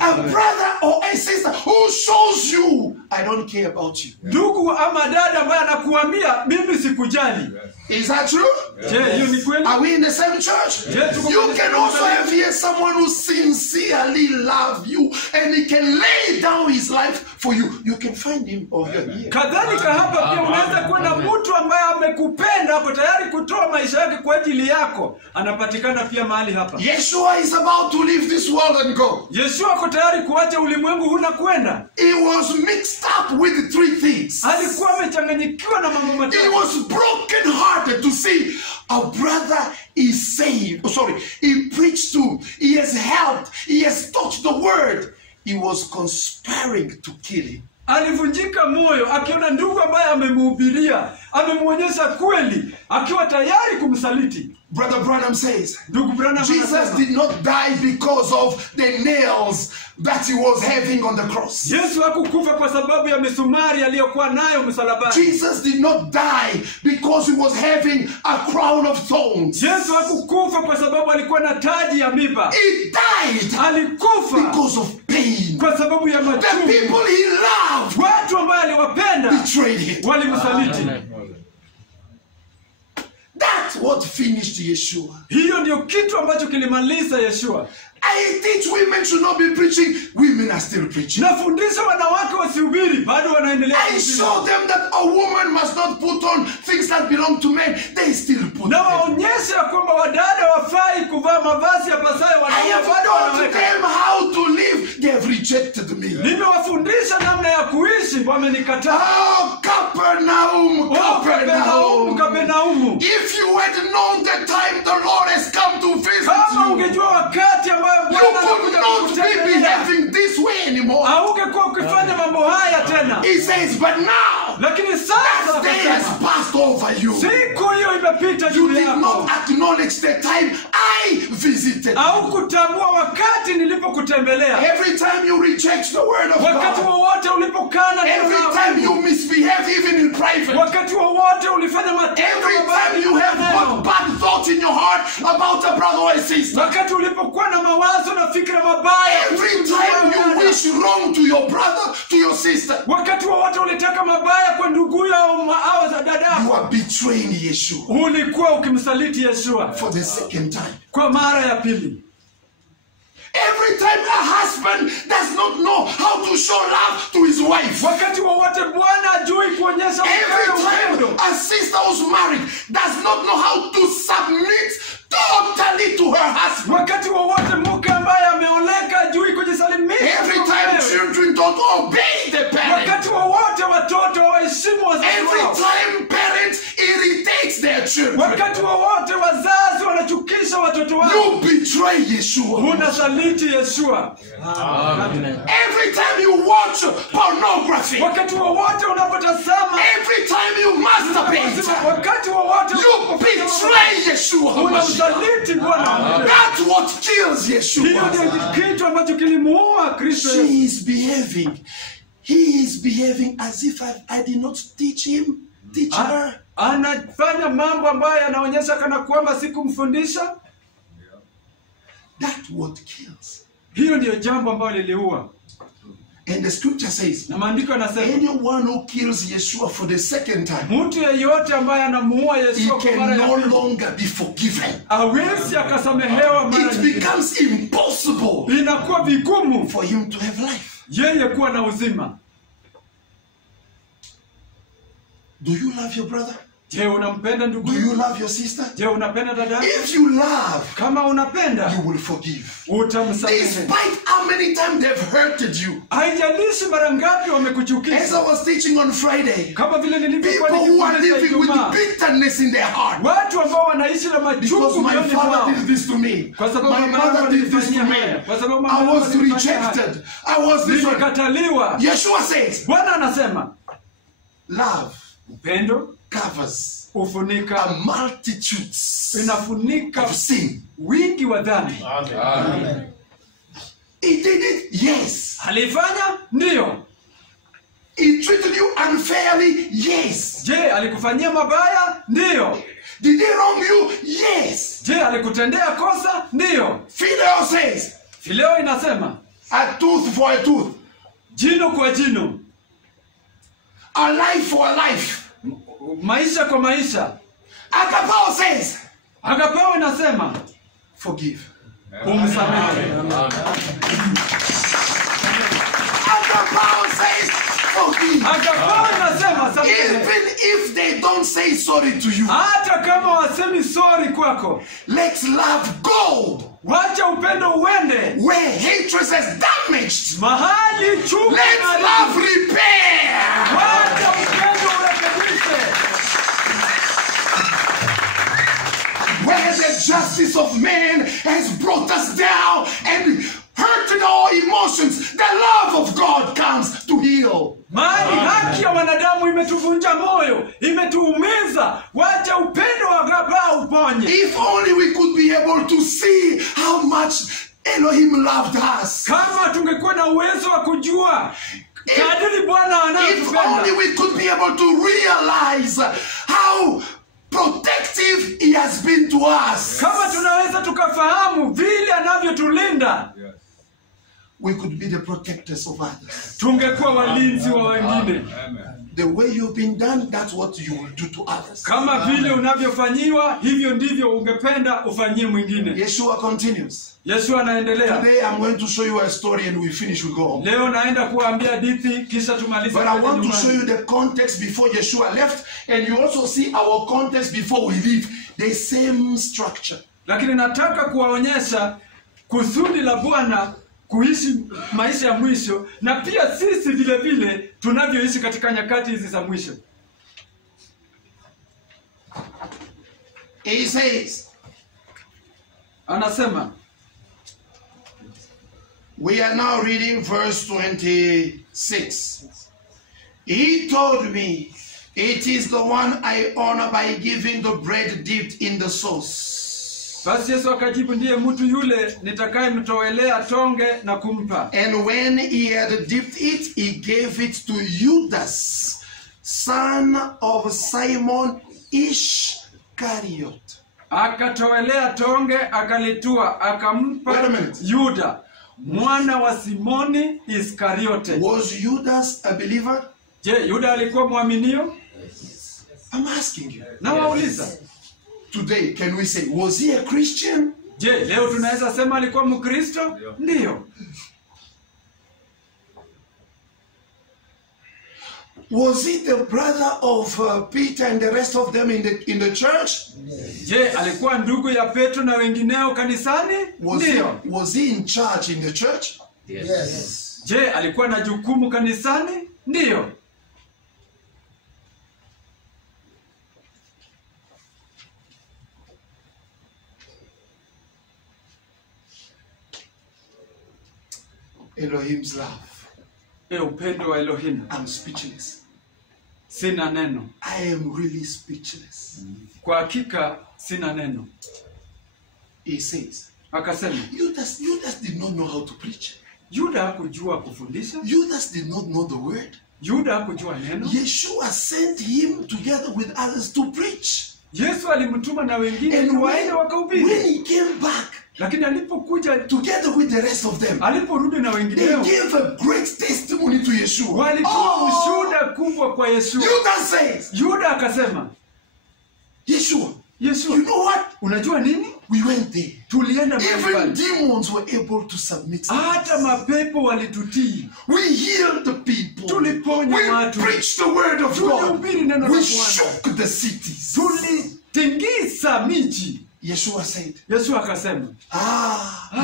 A brother or a sister who shows you, I don't care about you. Ndugu ama dada ambaye anakuambia mimi sikujali. Is that true? Je, hiyo ni kweli? Are we in the same church? Yes. You can also have here someone who sincerely loves you and he can lay down his life for you. You can find him over here. Kadhalika hapa pia unaweza kuwa na mtu ambaye amekupenda hapo tayari kutoa maisha yake kwa ajili yako. Anapatikana pia mahali hapa. Yeshua is about to leave this world and go. Yeshua ako tayari kuacha ulimwengu huna kwenda. He was mixed up with three things. Alikuwa amechanganyikiwa na mambo He matatu. was broken-hearted to see a brother is saved. Oh, sorry. He preached to, he has helped, he has taught the word. He was conspiring to kill him. Alivunjika moyo akiona ndugu ambaye amemhubiria, amemuonyesha kweli, akiwa tayari kumsaliti. Brother Branham says, Ndugu Branham Jesus anasema, did not die because of the nails that he was having on the cross. Yesu hakukufa kwa sababu ya misumari aliyokuwa nayo msalabani. Jesus did not die because he was having a crown of thorns. Yesu hakukufa kwa sababu alikuwa na taji ya miba. He died Alikufa because of pain. kwa sababu ya The machungu. people he loved Watu ambao aliwapenda betrayed him. walimsaliti. That's what finished Yeshua. Hiyo ndio kitu ambacho kilimaliza Yeshua. I teach women should not be preaching. Women are still preaching. Nafundisha wanawake wasihubiri, bado wanaendelea I kuhubiri. show them that a woman must not put on things that belong to men. They still put Na them. waonyesha kwamba wadada wafai kuvaa mavazi ya pasayo, I wanaume have bado taught wanaweka. them how to live. They have rejected me. Nimewafundisha namna ya kuishi, wamenikataa. Oh, Capernaum, Oh, Capernaum. Kapernaumu. If you had known the time the Lord has come to visit Kama you, ungejua wakati ambayo you Bwana could anakuja not be kukutembelea, behaving this way anymore. haungekuwa ukifanya mambo haya tena. He says, but now, Lakini that sasa day has akasema, passed over you. siku hiyo imepita You juu did yako. not acknowledge the time I visited. Au kutambua wakati nilipokutembelea. Every time you reject the word of Wakati God, wowote ulipokana neno every la time you Mungu. misbehave even in private, Wakati wowote ulifanya matendo every mabaya time you have neno. got bad thoughts in your heart about a brother or a sister, Wakati ulipokuwa na mawazo na fikra mabaya. every time you wish wrong to your brother, to your sister, Wakati wowote ulitaka mabaya kwa nduguyo au za you dadako. are betraying Yeshua Ulikuwa ukimsaliti Yeshua for the second time. kwa mara ya pili. Every time a husband does not know how to show love to his wife, Wakati wowote Bwana ajui kuonyesha every upendo. time a sister who's married does not know how to submit totally to her husband, Wakati wowote mke ambaye ameoleka ajui kujisalimisha. every kwa time mumewe. children don't obey the parent, Wakati wowote watoto waheshimu wazazi every wao. time parents irritates their children, Wakati wowote wazazi wanachukisha watoto wao. you betray Yeshua. Unasaliti Yeshua. Every time you watch pornography, Wakati wowote unapotazama, every time you masturbate, wakati wowote you betray Yeshua. unamsaliti Bwana. That's what kills Hiyo Yeshua. ndio kitu ambacho kilimuua Kristo. She is behaving. He is behaving as if I did not teach her. Anafanya mambo ambayo yanaonyesha kana kwamba sikumfundisha. That's what kills. Hiyo ndio jambo ambalo liliua. And the scripture says, Na maandiko yanasema anyone who kills Yeshua for the second time, mtu yeyote ambaye anamuua he Yeshua kwa can mara ya no pili longer be forgiven. hawezi akasamehewa mara It nyingine. becomes impossible Inakuwa vigumu for him to have life. yeye kuwa na uzima. Do you love your brother? Je, unampenda ndugu? Do you love your sister? Je, unapenda dada? If you love, Kama unapenda, you will forgive. utamsamehe. Despite how many times they've hurted you. Haijalishi mara ngapi As wamekuchukiza. I was teaching on Friday, Kama vile nilivyokuwa people who are nikifundisha living with Ijumaa. bitterness in their heart. Watu ambao wanaishi na Because machungu my moyoni mwao. father did this to me. Kwa sababu My mama yangu mother did this to alinifanyia me. haya. Kwa sababu mama I yangu was alinifanyia haya. rejected. I was this one. Nilikataliwa. Yeshua says, Bwana anasema love upendo covers ufunika, a multitudes inafunika of sin. wingi wa dhambi. He did it, yes. Alifanya? Ndio. He treated you unfairly? Yes. Je, alikufanyia mabaya? Ndiyo. Did he wrong you? Yes. Je, alikutendea kosa? Ndiyo. Phileo says, Fileo inasema, a tooth for a tooth, jino kwa jino, a life for a life. maisha kwa maisha. Agapao says, Agapao inasema, forgive. umsamehe. Agapao says, forgive. Agapao inasema, samehe. Even if they don't say sorry to you, Hata kama wasemi sorry kwako, let love go. wacha upendo uende. Where hatred is damaged, Mahali chuki let na love repair. wacha upendo urekebishe. Where the justice of man has brought us down and hurting our emotions, the love of God comes to heal. Mahali haki ya wanadamu imetuvunja moyo, imetuumiza, wacha upendo wa Agapao uponye. If only we could be able to see how much Elohim loved us. Kama tungekuwa na uwezo wa kujua kadiri Bwana If only anatupenda. we could be able to realize how protective he has been to us, Kama tunaweza tukafahamu vile anavyotulinda, we could be the protectors of others. tungekuwa walinzi wa wengine. The way you've been done, that's what you will do to others. Kama vile unavyofanyiwa, hivyo ndivyo ungependa ufanyie mwingine. Yeshua continues. Yesu anaendelea. Today I'm going to show you a story and we finish, we go home. Leo naenda kuambia hadithi kisha tumalize. But I want to show you the context before Yeshua left, and you also see our context before we leave. The same structure. Lakini nataka kuwaonyesha kusudi la Bwana kuishi maisha ya mwisho, na pia sisi vile vile tunavyoishi katika nyakati hizi za mwisho. He says, Anasema, we are now reading verse 26. He told me, it is the one I honor by giving the bread dipped in the sauce. basi Yesu akajibu, ndiye mtu yule nitakayemtowelea tonge na kumpa. And when he had dipped it, he gave it to Judas, son of Simon Iscariot. Akatowelea tonge, akalitua, Wait a akampa minute. Yuda, mwana wa Simoni Iskariote. Was Judas a believer? Je, Yuda alikuwa mwaminio? I'm asking you. Na wauliza, Today, can we say, was he a Christian? je, leo tunaweza sema alikuwa Mkristo? Ndiyo. Was he the brother of Peter and the rest of them in the church? Je, alikuwa ndugu ya Petro na wengineo kanisani? Ndiyo. Was he in charge in the church? Yes. Je, alikuwa na jukumu kanisani? Ndiyo. Elohim's love. Upendo wa Elohim. I'm speechless. Sina neno. I am really speechless. Kwa hakika sina neno. He says, Akasema, Judas did not know how to preach. Yuda hakujua kufundisha. Judas did not know the word. Yuda hakujua neno. Yeshua sent him together with others to preach. Yesu alimtuma na wengine And waende wakahubiri. when he came back Lakini alipokuja together with the rest of them, aliporudi na they wengineo, gave a great testimony to Yeshua. walitoa ushuhuda kubwa kwa Yesu. Judas says, Yuda akasema, Yeshua, Yesu, you know what? unajua nini? We went there. Tulienda Even mahali. demons were able to submit. Hata mapepo walitutii. We healed the people. Tuliponya We watu. preached the word of God. Tulihubiri neno la We Bwana. shook the cities. Tulitingisa miji. Yeshua said, Yesu akasema,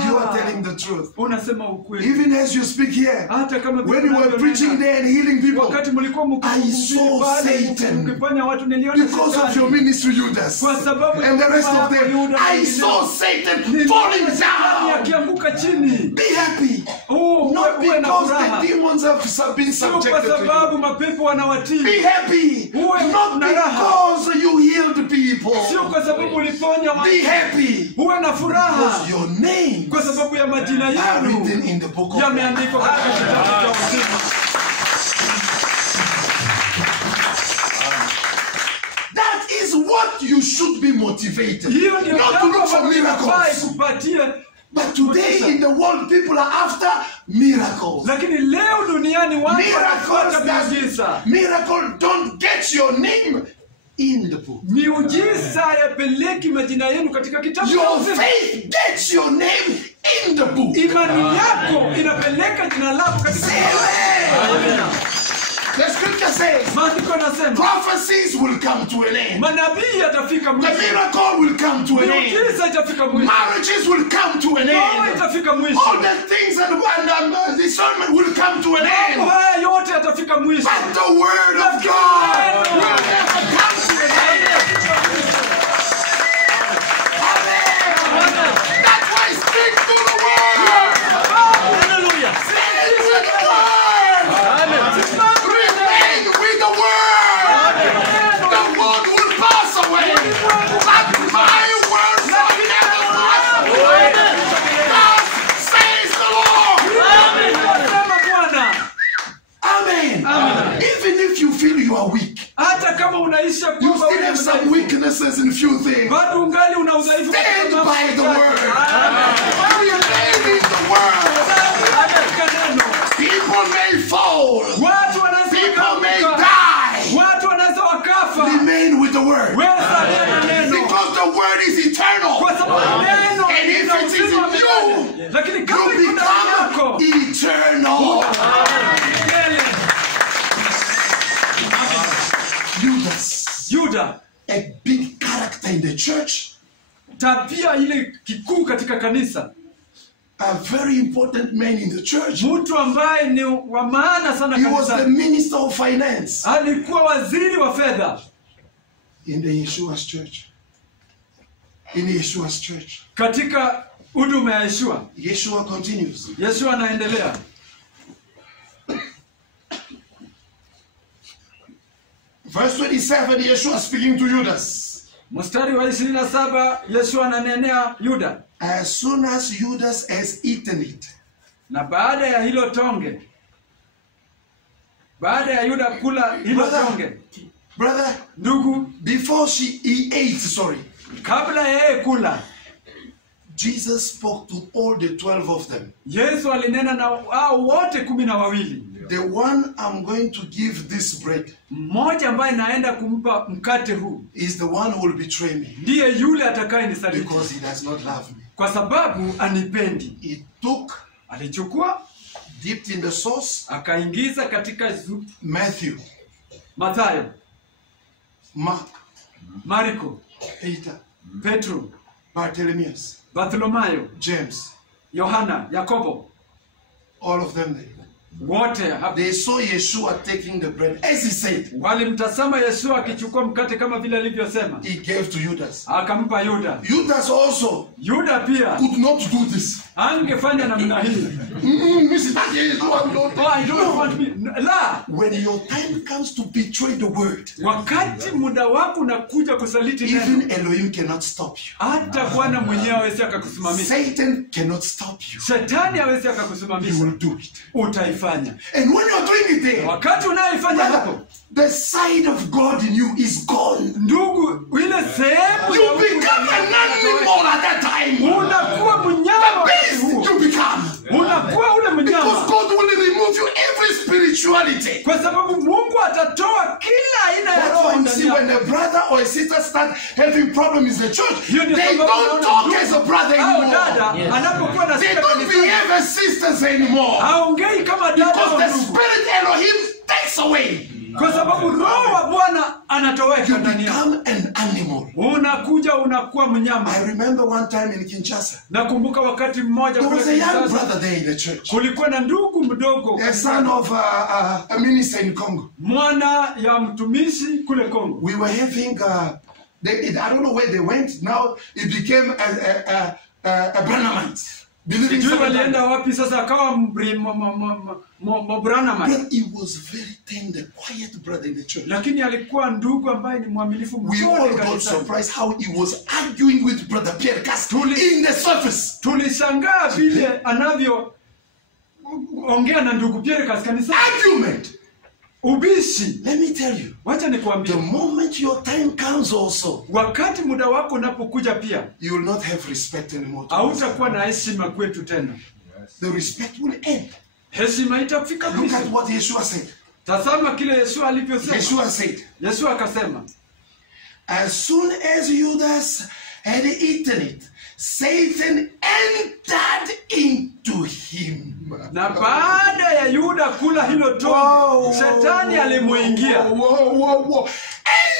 you are telling the truth. unasema ukweli. Even as you speak here, Hata kama when you were preaching there and healing people, wakati mlikuwa I saw Satan. mkifanya watu, niliona because of your Shetani. ministry, Judas, Kwa sababu and the rest ya of them, Yuda na I wengineo. saw Satan Niliona falling Shetani down. akianguka chini. Be happy. Not Not uwe na because furaha. the demons have been Sio kwa subjected to you. sababu mapepo wanawatii. Be happy. Uwe Not na raha. because you healed people. Sio kwa sababu uliponya watu. Be happy. Uwe na furaha. Because your names Kwa sababu ya majina are written yenu in the book of yameandikwa katika kitabu cha uzima. what you should be motivated. Hiyo ndio Not to jambo look for ambalo linafaa miracles. ikupatie. But today in the world, people are after miracles. Lakini leo duniani watu wanafuata miujiza. Miracle don't get your name in the book. Miujiza yapeleki majina yenu katika kitabu. Your faith gets your name in the book. Imani yako inapeleka jina lako katika kitabu. Amen. The scripture says, Maandiko yanasema prophecies will come to an end. manabii yatafika The mwisho. miracle will come to an end. Miujiza itafika mwisho. Marriages will come to an Ndoa end. itafika mwisho. All the things and discernment will come to an end. Mambo haya yote yatafika mwisho. But the word of God will never come to an end. Amen. That's why speak to the word. Hallelujah. Stay with the word. Remain with the word. The world will pass away, but my word shall never pass away. Thus says the Lord. Sema Bwana. Amen. Even if you feel you are weak, Hata kama unaisha you kwamba still have some weaknesses in few things. bado ungali una udhaifu Stand katika mambo by the machache. word. Amen. Remain in the word. Katika neno. People may fall. Watu wanaweza People may wakaanguka. die. Watu wanaweza wakafa. Remain with the word. Wewe salia na neno. Because the word is eternal. Kwa sababu neno And if lina it is uzima in milele. you, Lakini kama you iko ndani yako, become eternal. milele. Judas, Yuda, a big character in the church, tabia ile kikuu katika kanisa, a very important man in the church. mtu ambaye ni wa maana sana He was the kanisani. minister of finance Alikuwa waziri wa fedha in the Yeshua's church. In Yeshua's church. katika huduma ya Yeshua. Yeshua continues. Yeshua anaendelea. Verse 27, Yeshua speaking to Judas. Mstari wa 27, Yeshua ananenea Yuda. As soon as Judas has eaten it, Na baada ya hilo tonge, baada ya Yuda kula hilo tonge, brother, ndugu, before he ate, kabla ya yeye kula, Jesus spoke to all the 12 of them. Yesu alinena na hao wote 12. The one I'm going to give this bread Mmoja ambaye naenda kumpa mkate huu is the one who will betray me, ndiye yule atakayenisaliti, because he does not love me. kwa sababu anipendi. He took, Alichukua dipped in the sauce, akaingiza katika Matthew, Mathayo, Mark, Marko, Peter, Petro, Bartholomew, Bartholomayo, James, Yohana, Yakobo, all of them there. wote hapo They saw Yeshua taking the bread. As he said, walimtazama Yesu akichukua mkate kama vile alivyosema, he gave to Judas. akampa Yuda. Judas also Yuda pia could not do this. angefanya namna hii. Oh, I don't want me. La, When your time comes to betray the word, wakati muda wako unakuja kusaliti neno, even Elohim cannot stop you. hata Bwana mwenyewe hawezi akakusimamisha. Satan cannot stop you. Shetani hawezi You akakusimamisha. will do it. Utaifanya. And when you're doing it there, Wakati unaifanya hapo, brother, the side of God in you is gone. ndugu, ile sehemu You ya Mungu become an animal at that time. unakuwa mnyama The wakati beast huo. you become. Unakuwa ule Because mnyama. God will remove you every spirituality. Kwa sababu Mungu atatoa kila aina ya That's roho why you ndani see when yako. a brother or a sister start having problems in the church, Hiyo ndio they sababu don't unaona talk ndugu as a brother au anymore. dada anapokuwa na They shida don't kanisani, behave as sisters anymore. haongei kama dada Because wa the ndugu. spirit Elohim takes away. Kwa sababu roho wa Bwana You anatoweka ndani yako. become an animal. Unakuja unakuwa mnyama. I remember one time in Kinshasa, Nakumbuka wakati mmoja there kule was a young Kinshasa, brother there in the church, kulikuwa na ndugu mdogo, a son of a minister in Congo. mwana ya mtumishi kule Kongo. We were having, I don't know where they went. Now it became a Branhamite. Believing Sijui something. walienda wapi sasa, akawa Branhamite. But he was very tender, quiet brother in the church. Lakini alikuwa ndugu ambaye ni mwaminifu We mzuri all got kanisani. surprised how he was arguing with brother Pierre Castro Tuli- in the surface. Tulishangaa vile anavyo ongea na ndugu Pierre kanisani. Argument. ubishi. Let me tell you, Wacha nikwambie, the moment your time comes also, wakati muda wako unapokuja pia, you will not have respect anymore. hautakuwa na heshima kwetu tena. The respect will end. Heshima itafika Look mwisho. at what Yeshua said. Tazama kile Yesu alivyosema. Yeshua said, Yesu akasema, as soon as Judas had eaten it, Satan entered into him. na baada ya Yuda kula hilo tonge, Shetani alimuingia. Whoa.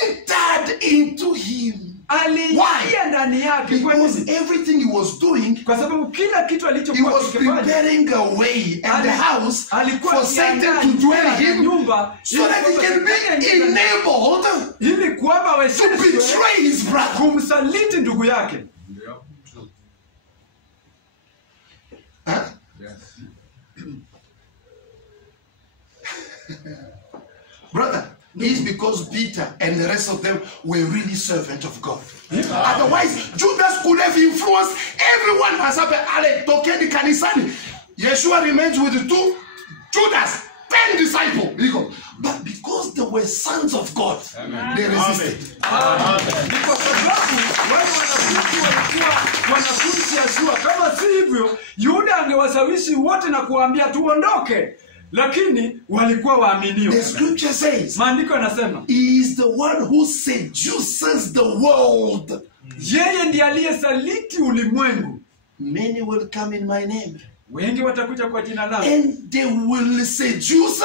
Entered into him. Aliingia ndani yake. Kwa Because nini? everything he was doing, Kwa sababu kila kitu he alichokuwa was kikifanya, preparing a way and the house alikuwa for Satan akiandaa to dwell njia ya in, nyumba, so that he can be enabled ili kwamba to wawezeshwe betray his brother. kumsaliti ndugu yake. Huh? Brother, it's because Peter and the rest of them were really servants of God. Otherwise, Judas could have influenced everyone. Yeshua remains with the two, Judas, 10 disciples. But because they were sons of God, they resisted. Ni kwa sababu wale wanafunzi walikuwa wanafunzi Yeshua. Kama si hivyo, Yuda angewashawishi wote na kuambia tuondoke. Lakini walikuwa waaminio. The scripture says, Maandiko yanasema, he is the one who seduces the world. yeye ndiye aliyesaliti ulimwengu. Many will come in my name, Wengi watakuja kwa jina langu. and they will seduce.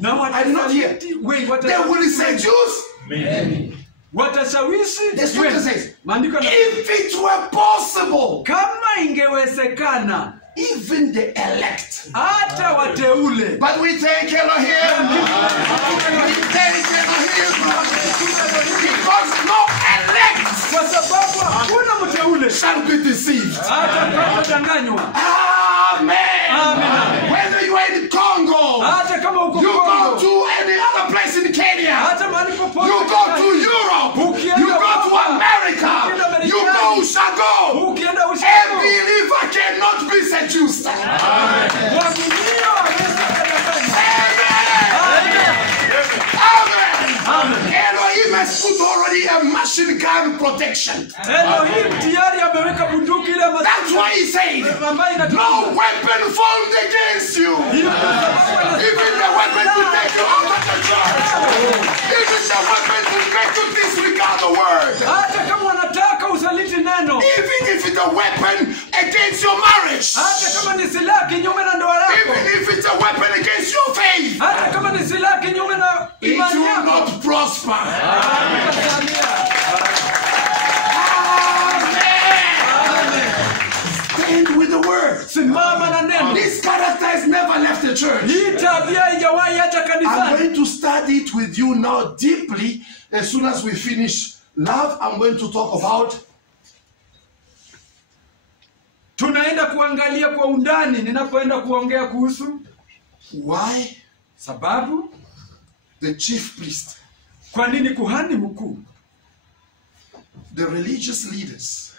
Na watasaliti wengi, They will seduce. watashawishi The scripture wengi. says, Maandiko yanasema, if it were possible, kama ingewezekana, even the elect. hata wateule. But we thank Elohim. We thank Elohim. Because no elect Kwa sababu hakuna mteule shall be deceived. hata danganywa. Amen. Amen. Whether you are in Congo, Hata kama uko you go Kongo, to any other place in Kenya, hata mahali popote, you go to Europe, you go to America, you go Ushago. ukienda A Ushago, believer cannot be seduced. waaminio hawezi kudanganywa. Amen. Elohim has put already a machine gun protection. Elohim tayari ameweka bunduki ile That's why he said, ambayo no inatumia. weapon formed against you. Hiyo ndio sababu Even the weapon to take you out of the church. Even the weapon to make you disregard the word. hata kama wanataka usaliti neno, Even if it's a weapon against your marriage. hata kama ni silaha kinyume na ndoa yako, Even if it's a weapon against your faith. hata kama ni silaha kinyume na It imani will yako, not prosper. Stand with the word. simama na neno. This character has never left the church. Hii tabia haijawahi hata I'm kanisani. going to study it with you now deeply. As soon as we finish love, I'm going to talk about Tunaenda kuangalia kwa undani ninapoenda kuongea kuhusu why sababu the chief priest, kwa nini kuhani mkuu, the religious leaders,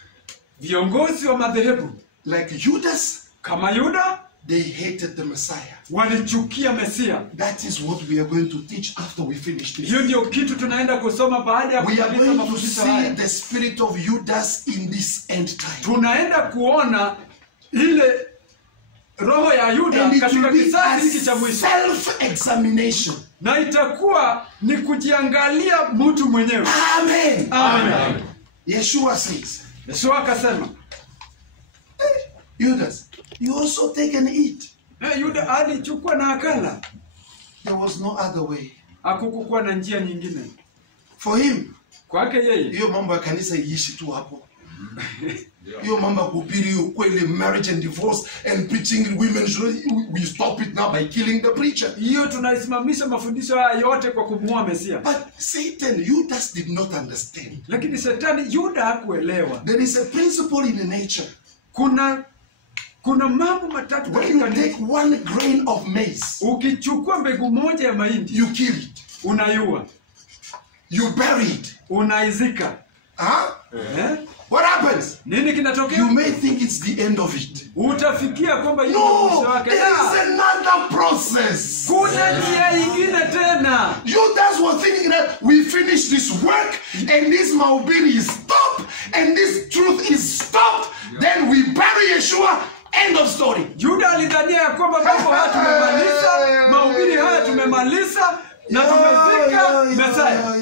viongozi wa madhehebu like Judas, kama Yuda they hated the Messiah. walichukia Mesia. That is what we are going to teach after we finish this. Hiyo ndio kitu tunaenda kusoma baada ya We are kumaliza going to mafundisho see haya. the spirit of Judas in this end time. Tunaenda kuona ile roho ya Yuda And it katika will be kizazi a hiki cha mwisho, self-examination. na itakuwa ni kujiangalia mtu mwenyewe. Amen. Amen. Yeshua says, Yesu akasema, Judas, you also take and eat. Yuda alichukua na akala. There was no other way. Hakukuwa na njia nyingine For him, kwake yeye. hiyo mambo ya kanisa iishi tu hapo. Hiyo mambo ya kuhubiri ukweli, marriage and divorce and preaching women, we stop it now by killing the preacher. Hiyo tunaisimamisha mafundisho haya yote kwa kumuua Mesia. But Satan, Judas did not understand. Lakini Shetani, Yuda hakuelewa. There is a principle in nature. Kuna mambo matatu When you katika take one grain of maize, ukichukua mbegu moja ya mahindi, you kill it. unaiua, You bury it. unaizika. Huh? Eh? What happens? Nini kinatokea? You may think it's the end of it. Utafikia kwamba hiyo No, mwisho wake. there is another process. Kuna njia nyingine tena. You guys were thinking that we finished this work and this mahubiri is stopped and this truth is stopped. Then we bury Yeshua. End of story. Yuda alidhania ya kwamba mambo haya tumemaliza, mahubiri haya tumemaliza na tumefika Messiah.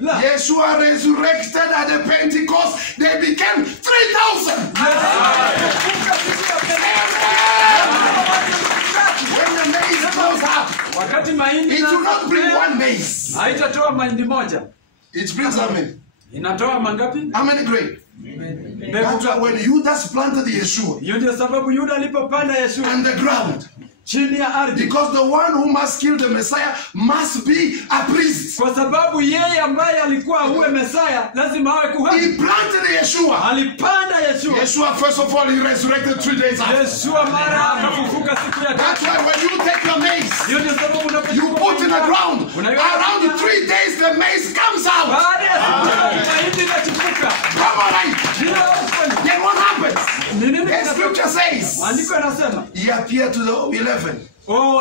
La. Yeshua resurrected at the Pentecost. They became 3,000. When the maize goes up, Wakati mahindi it will not bring one maize. haitatoa mahindi moja. It brings how many? Inatoa mangapi? How many grain? Mbegu That's why ngapi? when Judas planted Yeshua Hiyo ndio sababu Yuda alipopanda Yesu on the ground, chini ya ardhi. because the one who must kill the Messiah must be a priest. Kwa sababu yeye ambaye alikuwa huwe Messiah lazima awe He kuhani. planted Yeshua. Alipanda Yesu. Yeshua, first of all, he resurrected 3 days after. Yesu mara akafufuka siku ya That's tatu. why when you take your maize, Hiyo ndio sababu you unapochukua put in the ground. Unaiweka Around chini. 3 days, the maize comes out. baada ya siku tatu mahindi inachipuka. Come on, right? Bila kufanya. Then what happens? Ni nini The kinatokea? scripture says, Maandiko yanasema, he appeared to the 11.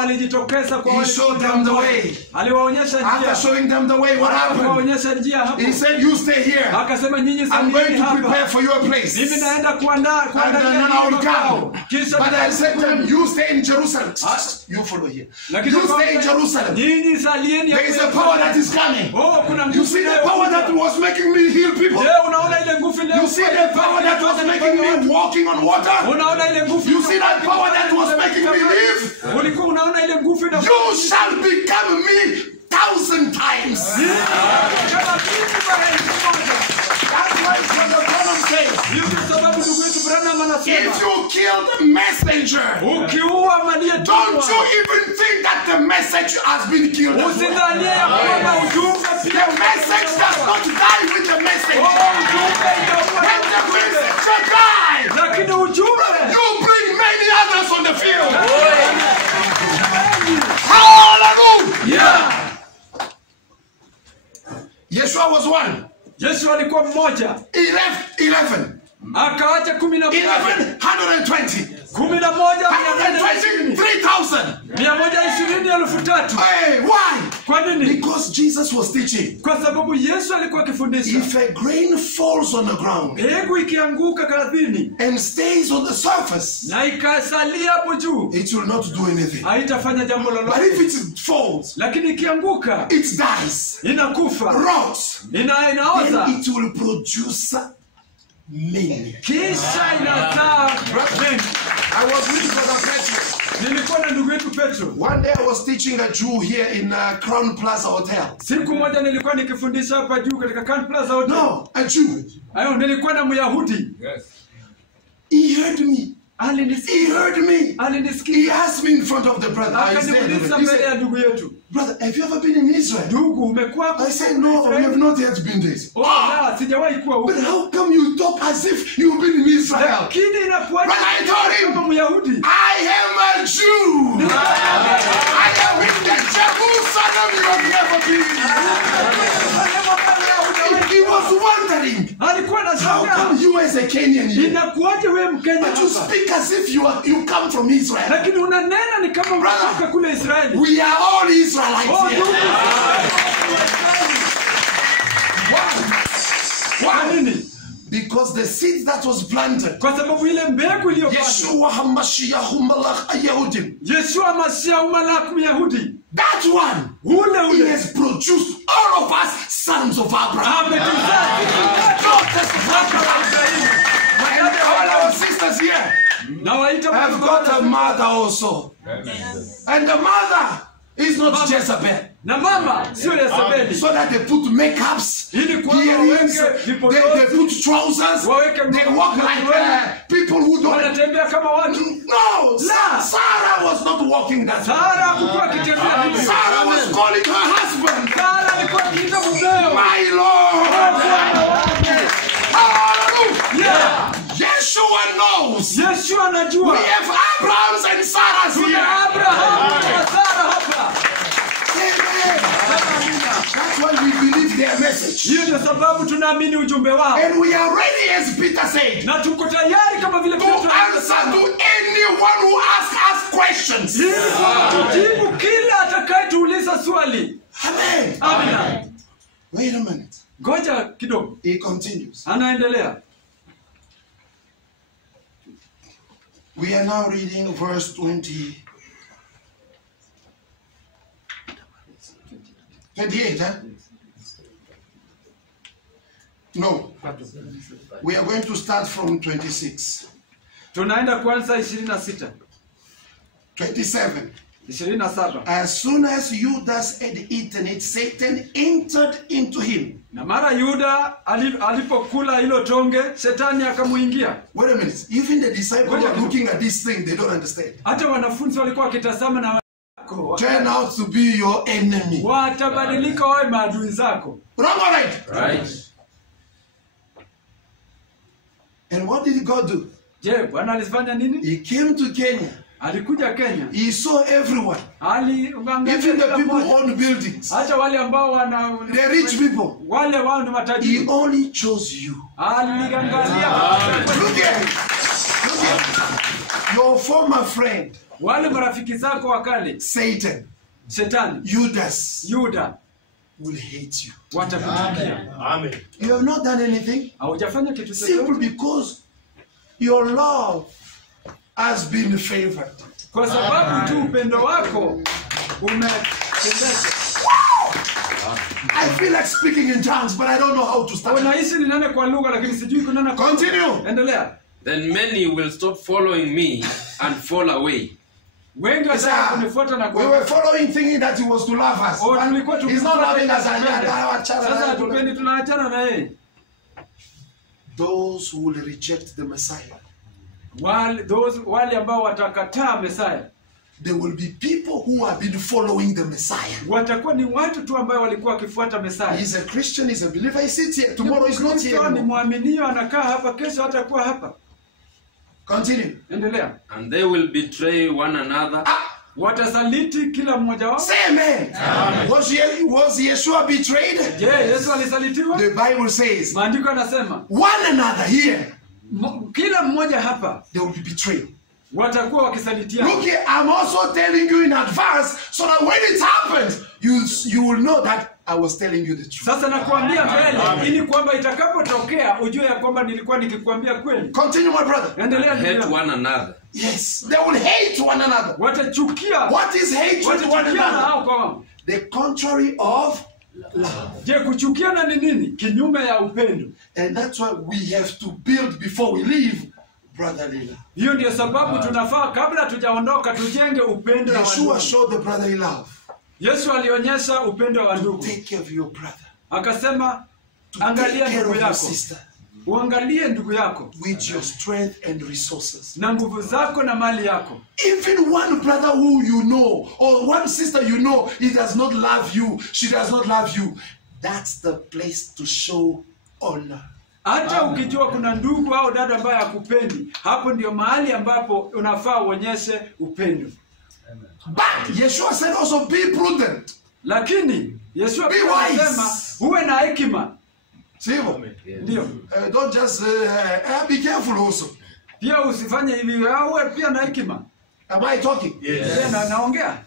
alijitokeza kwa He wale showed them the way. aliwaonyesha After njia. showing them the way, what happened? Aliwaonyesha njia hapo. He said, you stay here. Akasema nyinyi I'm sasa going to prepare hapa. for you a place. Mimi naenda kuandaa And then I will come. Kisha But I said to him, you stay in Jerusalem. Ah. You follow here. Lakini You kwa- stay in Jerusalem. Nyinyi salieni There is a hapo. power that is coming. Kuna You nguvu see the inayokuja. power that was making me heal people? Je, unaona ile nguvu ile? You see the power that was making me walking on water? Unaona ile nguvu? You see that power that was making me live? Ulikuwa unaona ile nguvu ina You shall become me 1,000 times. kama kitu bara moja. That's why Brother Branham says, Hiyo ndio sababu ndugu yetu Branham anasema, if you kill the messenger, ukiua don't you even think that the message has been killed. as well. usidhanie ya kwamba ujumbe pia The message does not die with the message. ujumbe itaua When the messenger dies, lakini ujumbe you bring many others on the field. Hallelujah. Yeshua was one. Yesu alikuwa mmoja, He left 11. akaacha 11 120. 11 120, 3,000. 120,000. Hey, why? Kwa nini? Because Jesus was teaching. Kwa sababu Yesu alikuwa akifundisha. If a grain falls on the ground Mbegu ikianguka ardhini and stays on the surface, na ikasalia hapo juu, it will not do anything. haitafanya jambo But lolote. if it falls, Lakini ikianguka it dies, inakufa, rots, inaoza, then it will produce many. kisha inazaa mengi. I was with Brother Petro. Nilikuwa na ndugu yetu Petro. One day I was teaching a Jew here in Crown Plaza Hotel. Siku moja nilikuwa nikifundisha hapa juu katika Crown Plaza Hotel. No, a Jew. Ayo, nilikuwa na Myahudi. Yes. He heard me. He heard me. He Alinisikia. asked me in front of the brother. I said, Akaniuliza he mbele ya said, ndugu yetu, brother, have you ever been in Israel? ndugu umekuwa hapo? I said, no, we have not yet been there. Oh, la, sijawahi kuwa huko. But how come you talk as if you've been in Israel? Lakini inakuwa But I told kama him, Myahudi. I am a Jew. I am in the Jerusalem you have never been. He was wondering, Alikuwa how anashangaa, come you as a Kenyan here? inakuwaje wewe Mkenya But you hapa? speak as if you come from Israel. Lakini unanena ni kama Brother, unatoka kule Israeli. We are all Israelites Oh, here. ndugu. Kwa nini? Because the seed that was planted, Kwa sababu ile mbegu iliyopandwa. Yeshua HaMashiach Malach Yehudim, Yeshua Masiya Malak Myahudi. that one, Ule he has produced all of us sons of Abraham. ametuzaa Daughters of Abraham. And all our sisters here na waita have got a mother also. And the mother is not Jezebel. na mama sio Yezebeli. So that they put makeups, Ili kwamba earrings, waweke they vipodozi, put trousers, waweke they walk like people who don't. wanatembea kama watu. No, Sarah was not walking that way. Sara hakuwa akitembea hivyo. Sarah was calling her husband, Sara alikuwa akiita mumeo. my Lord. Hallelujah. Yeah. Yeshua knows. Yeshua anajua. We have Abrahams and Sarahs Tuna here. Abrahamu na Sara hapa. Amen. That's why we believe there their message. Hiyo ndio sababu tunaamini ujumbe wao. And we are ready, as Peter said, Na tuko tayari kama vile to Petro answer to anyone who asks us questions. tujibu kila atakayetuuliza swali. Amen. Amina. Wait a minute. Ngoja kidogo. He continues. Anaendelea. We are now reading verse 28, huh? No. We are going to start from 26. Tunaenda kwanza 26. 27. 27. As soon as Judas had eaten it, Satan entered into him. Na mara Yuda alipokula hilo tonge, shetani akamuingia. Wait a minute. Even the disciples are looking at this thing, they don't understand. Hata wanafunzi walikuwa wakitazama na Turn out to be your enemy. watabadilika wawe maadui zako. Wrong or right? Right. And what did God do? Je, Bwana alifanya nini? He came to Kenya. Alikuja Kenya. He saw everyone. Even the people who own buildings. Hata wale ambao The rich people. wale wao ni He matajiri. only chose you. Aliangalia Look at your former friend, wale marafiki zako wa kale, Satan, shetani, Judas, Yuda, will hate you. watakuchukia. Amen. You have not done anything. Haujafanya kitu Simply chochote because your love has been favored. kwa sababu tu upendo wako umependeza. I feel like speaking in tongues, but I don't know how to start. Unaishi ninene kwa lugha lakini sijui kunena kwa. Continue. Endelea. Then many will stop following me and fall away. Wengi wataka kunifuata na We were following, thinking that he was to love us. Oh, And tulikuwa he's not loving us. Sasa hatupendi, tunaachana na yeye. Those who will reject the Messiah, Wale ambao watakataa Mesaya there will be people who have been following the Messiah. watakuwa ni watu tu ambao walikuwa wakifuata Mesaya. He's a Christian, he's a believer, he sits here. Tomorrow he's not here Kristo ni anymore. mwaminio, anakaa hapa, kesho hatakuwa hapa. Continue. Endelea. And they will betray one another. Watasaliti kila mmoja wao. Say amen. Was Yeshua betrayed? Je, Yesu alisalitiwa? The Bible says, Maandiko yanasema one another here, kila mmoja hapa they will be betrayed. watakuwa wakisalitiana. Look here, I'm also telling you in advance so that when it happens, you will know that I was telling you the truth. Sasa nakuambia mbele ili kwamba itakapotokea ujue ya kwamba nilikuwa nikikwambia kweli. Continue, my brother. Endelea. And hate ndugu yangu. one another. Yes, they will hate one another. Watachukia. What is hatred one Watachukiana another? hao kwa wao. The contrary of love. Je, kuchukiana ni nini? Kinyume ya upendo. And that's why we have to build before we leave brotherly love. Hiyo ndio sababu tunafaa kabla tujaondoka tujenge upendo wa Yeshua ndugu. showed the brotherly love. Yesu alionyesha upendo wa ndugu. Take care of your brother. Akasema Take angalia care ndugu of your yako. sister Uangalie ndugu yako with your strength and resources. na nguvu zako na mali yako. Even one brother who you know or one sister you know, he does not love you, she does not love you. That's the place to show honor. Hata ukijua kuna ndugu au dada ambaye hakupendi, hapo ndio mahali ambapo unafaa uonyeshe upendo. But Yeshua said also be prudent. Lakini Yesu Be wise. anasema uwe na hekima. Sivyo? Ndio. Don't just be careful also. Pia usifanye hivi, uwe pia na hekima. Am I talking? Je, naongea?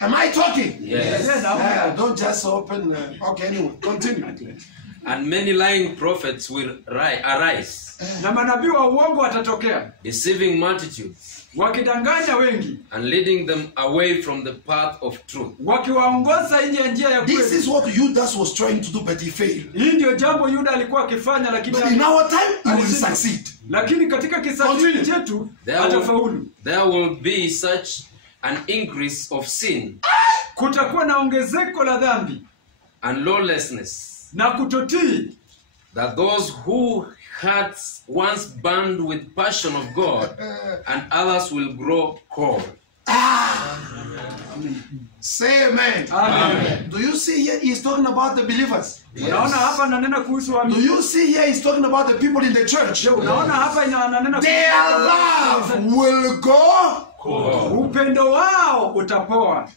Am I talking? Yes. Je, naongea? Don't just open. Okay, anyway, continue. And many lying prophets will arise, Na manabii wa uongo watatokea, deceiving multitudes wakidanganya wengi, and leading them away from the path of truth. wakiwaongoza nje ya njia ya This kweli. is what Judas was trying to do, but he failed. Hii ndio jambo Yuda alikuwa akifanya, lakini But in our time, he will succeed. lakini katika kizazi Continue. chetu There atafaulu. will be such an increase of sin Kutakuwa na ongezeko la dhambi and lawlessness, na kutotii, that those who hearts once burned with passion of God and others will grow cold. Say amen. Amen. Do you see here he's talking about the believers? Unaona hapa ananena kuhusu Do waamini. you see here he's talking about the people in the church? Unaona hapa ananena Their love will go upendo wao utapoa.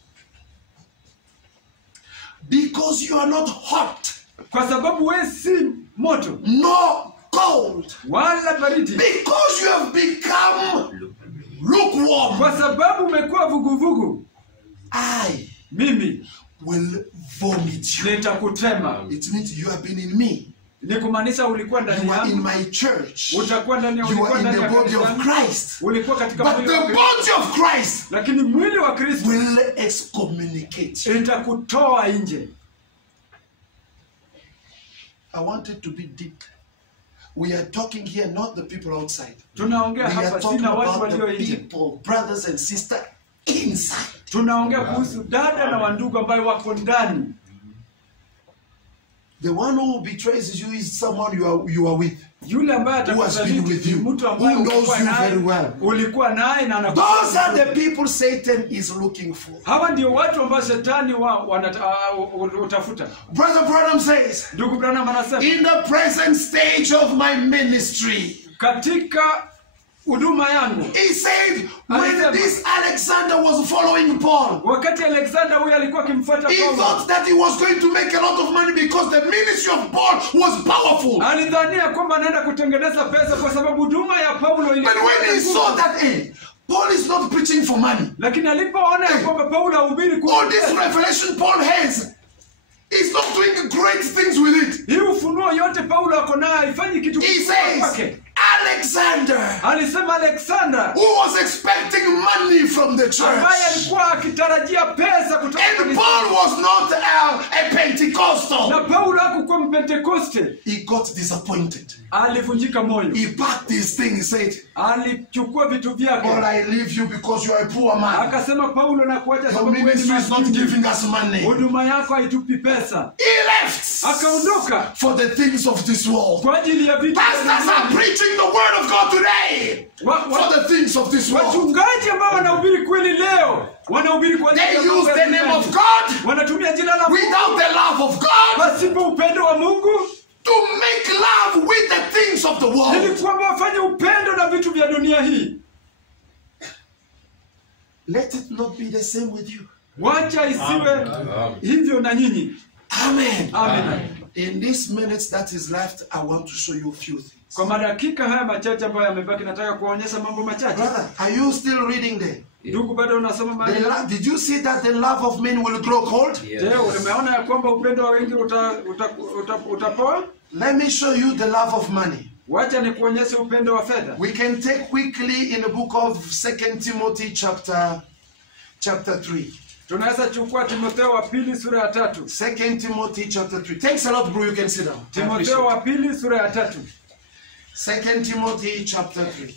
because you are not hot kwa sababu wewe si moto nor cold. wala baridi, Because you have become lukewarm, kwa sababu umekuwa vuguvugu, I mimi will vomit you. nitakutema. It means you have been in me. Ni kumaanisha ulikuwa ndani You are in yangu, my church. utakuwa ndani ya, You ulikuwa are in ndani the ya body of kanisa, Christ. ulikuwa katika But mwili the wa Kristo, body of Christ lakini mwili wa Kristo will excommunicate you. itakutoa nje. I want it to be deep. We are talking here, not the people outside. Tunaongea We are hapa talking sina watu about walio the nje. people, brothers and sisters, inside. Tunaongea kuhusu dada na wandugu ambao wako ndani. The one who betrays you is someone you are with. Yule ambaye Who has been with atakusaliti you, ni mtu ambaye who knows ulikuwa you naye, very well. ulikuwa naye na Those are the anakufahamu. people Satan is looking for. Hawa ndio watu ambao shetani utafuta. Brother Branham says, Ndugu Branham anasema in the present stage of my ministry, katika huduma yangu, he said, when Alisema. this Alexander was following Paul, wakati Alexander huyu alikuwa akimfuata he Paulo, thought that he was going to make a lot of money because the ministry of Paul was powerful. alidhania kwamba anaenda kutengeneza pesa kwa sababu huduma ya Paulo But ilikuwa when he ngumu. saw that, hey, Paul is not preaching for money. Lakini alipoona ya kwamba Paulo hahubiri All kuhusu this pesa, revelation Paul has, he's not doing great things with it. hii ufunuo yote Paulo ako nayo haifanyi kitu He kikubwa says, kwake. Alexander, Alisema Alexander who was expecting money from the ambaye church, alikuwa akitarajia pesa kutoka and kanisa. Paul was not a Pentecostal, Na Paulo hakukuwa Mpentekoste, he got disappointed. alivunjika moyo. He packed his thing, he said, Alichukua vitu Paul, vyake, I leave you because you are a poor man. akasema Paulo, na kuacha Your sababu wewe ni ministry is not maskini. giving us money. Huduma yako haitupi pesa. He left Akaondoka for the things of this world. kwa ajili ya vitu Pastors are mbalimbali. preaching the word of God today for the things of this world. Wachungaji ambao wanahubiri kweli leo wanahubiri kwa ajili They ya mambo use ya the name duniani. of God Wanatumia jina la Mungu without the love of God pasipo upendo wa Mungu, to make love with the things of the ili world. kwamba wafanye upendo na vitu vya dunia hii. Let it not be the same with you. Wacha isiwe hivyo na nyinyi. Amen. Amen. In these minutes that is left, I want to show you a few things. Kwa madakika haya machache ambayo yamebaki, nataka kuonyesha mambo machache. Brother, are you still reading there? Ndugu, bado unasoma mahali? Did you see that the love of men will grow cold? Je, umeona ya kwamba upendo wa wengi utapoa? Let me show you the love of money. Wacha nikuonyeshe upendo wa fedha. We can take quickly in the book of 2 Timothy chapter 3. Tunaweza chukua Timotheo wa pili sura ya 3. 2 Timothy chapter 3. Thanks a lot, bro. You can sit down. I appreciate Timotheo wa pili sura ya 3. it. 2 Timothy chapter 3.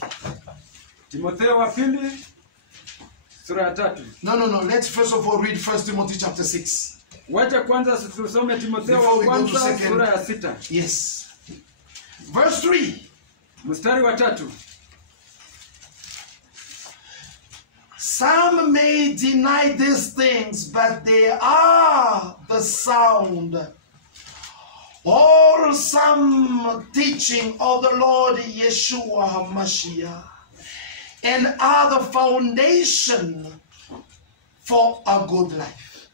Timotheo wa pili sura ya 3. No. Let's first of all read 1 Timothy chapter 6. Wacha kwanza tusome Timotheo Before wa we go to kwanza second. sura ya 6. Yes. Verse 3. Mstari wa 3. Some may deny these things, but they are the sound, wholesome teaching of the Lord Yeshua HaMashiach, and are the foundation for a good life.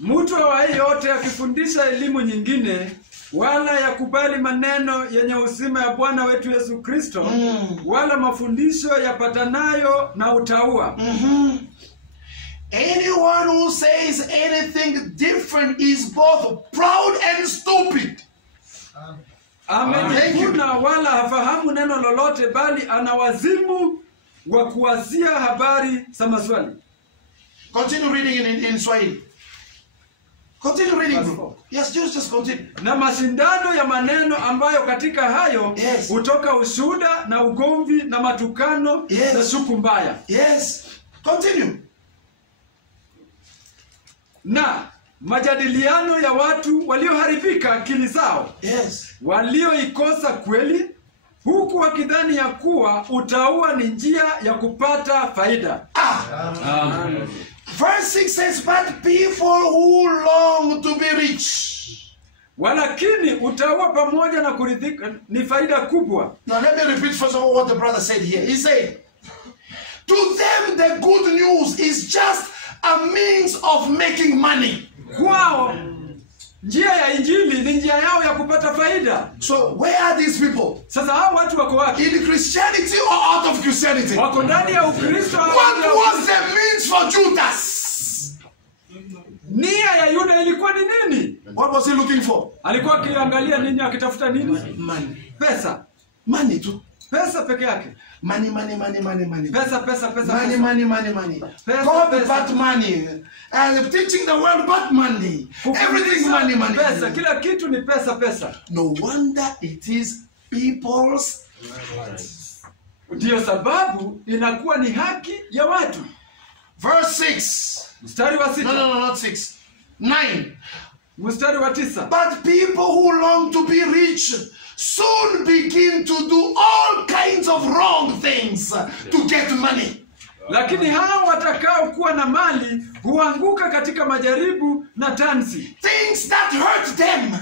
Mtu awaye yote akifundisha elimu nyingine wala yakubali maneno yenye uzima ya Bwana wetu Yesu Kristo, wala mafundisho yapatanayo na utaua. Anyone who says anything different is both proud and stupid. Amejivuna wala hafahamu neno lolote, bali ana wazimu wa kuwazia habari za maswali. Continue reading in Swahili. Continue reading, bro. Yes, just continue. Na mashindano ya maneno ambayo katika hayo Yes. hutoka ushuhuda na ugomvi na matukano Yes. na shuku mbaya. Yes. Continue. Na majadiliano ya watu walioharibika akili zao, Yes. walioikosa kweli, huku wakidhani ya kuwa utaua ni njia ya kupata faida. Amen. Verse 6 says, but people who long to be rich. Walakini utaua pamoja na kuridhika ni faida kubwa. Now let me repeat first of all what the brother said here. He said, to them the good news is just a means of making money. Kwao Njia ya injili ni njia yao ya kupata faida. So where are these people? Sasa hao watu wako wapi? In Christianity or out of Christianity? Wako ndani ya Ukristo au What nje ya was Ukristo? the means for Judas? Nia ya Yuda ilikuwa ni nini? What was he looking for? Alikuwa akiangalia nini, akitafuta nini? Money. Pesa. Money too. Pesa peke yake. Money, money, money, money, money. Pesa, pesa, pesa. Money, pesa. money, money, money. Pesa, God pesa. but money. And teaching the world but money. Everything Kufundisha money, money. Pesa, kila kitu ni pesa, pesa. No wonder it is people's rights. Ndiyo sababu inakuwa ni haki ya watu. Verse 6. Mstari wa No, 6. not 6. 9. Mstari wa 9. But people who long to be rich soon begin to do all kinds of wrong things to get money. Lakini hao watakao kuwa na mali huanguka katika majaribu na tansi. Things that hurt them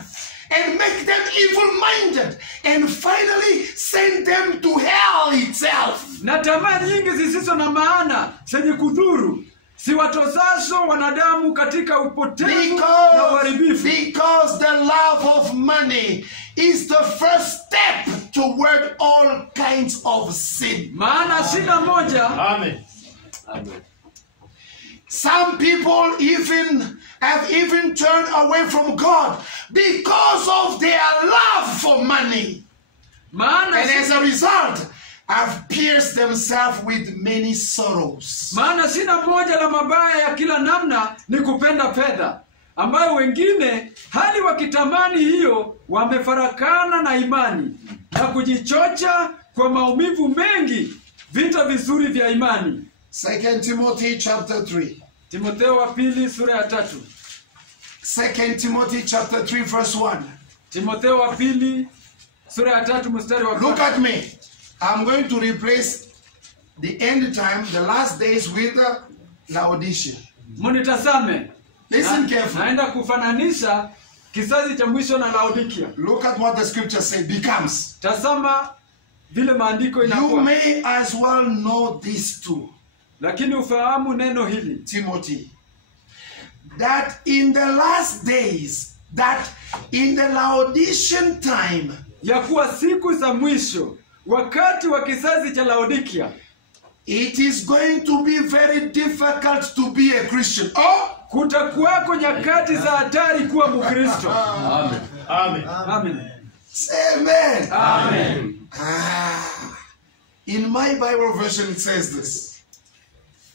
and make them evil-minded and finally send them to hell itself. Na tamaa nyingi zisizo na maana zenye kudhuru siwatozazo wanadamu katika upotevu na uharibifu. Because the love of money is the first step toward all kinds of sin. Maana shida moja. Amen. Some people have even turned away from God because of their love for money. Maana And as a result, have pierced themselves with many sorrows. Maana shina moja la mabaya ya kila namna ni kupenda fedha, ambayo wengine hali wakitamani hiyo wamefarakana na imani na kujichocha kwa maumivu mengi vita vizuri vya imani. 2 Timothy chapter 3. Timotheo wa pili sura ya 3. 2 Timothy chapter 3 verse 1. Timotheo wa pili sura ya 3 mstari wa 1. Look at me. I'm going to replace the end time, the last days with Laodicea. Munitazame. Listen carefully. Naenda kufananisha kizazi cha mwisho na Laodikia. Look at what the scripture says becomes. Tazama vile maandiko You inakuwa. may as well know this too, Lakini ufahamu neno hili. Timothy, that in the last days, that in the Laodicean time, Ya kuwa siku za mwisho, wakati wa kizazi cha Laodikia, it is going to be very difficult to be a Christian. Oh, kutakuwako nyakati za hatari kuwa Mkristo. Amen. Amen. Amen. say amen. Amen. In my Bible version it says this.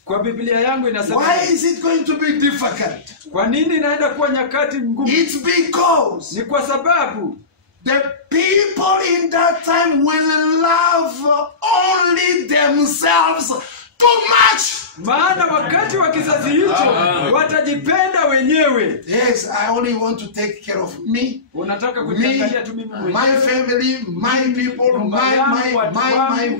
Kwa Biblia yangu inasema, Why is it going to be difficult? kwa nini inaenda kuwa nyakati ngumu? It's because Ni kwa sababu the people in that time will love only themselves too much. maana wakati wa kizazi hicho watajipenda wenyewe. Yes, I only want to take care of me, Unataka me, kujiangalia tu mimi mwenyewe. my family, my people, my.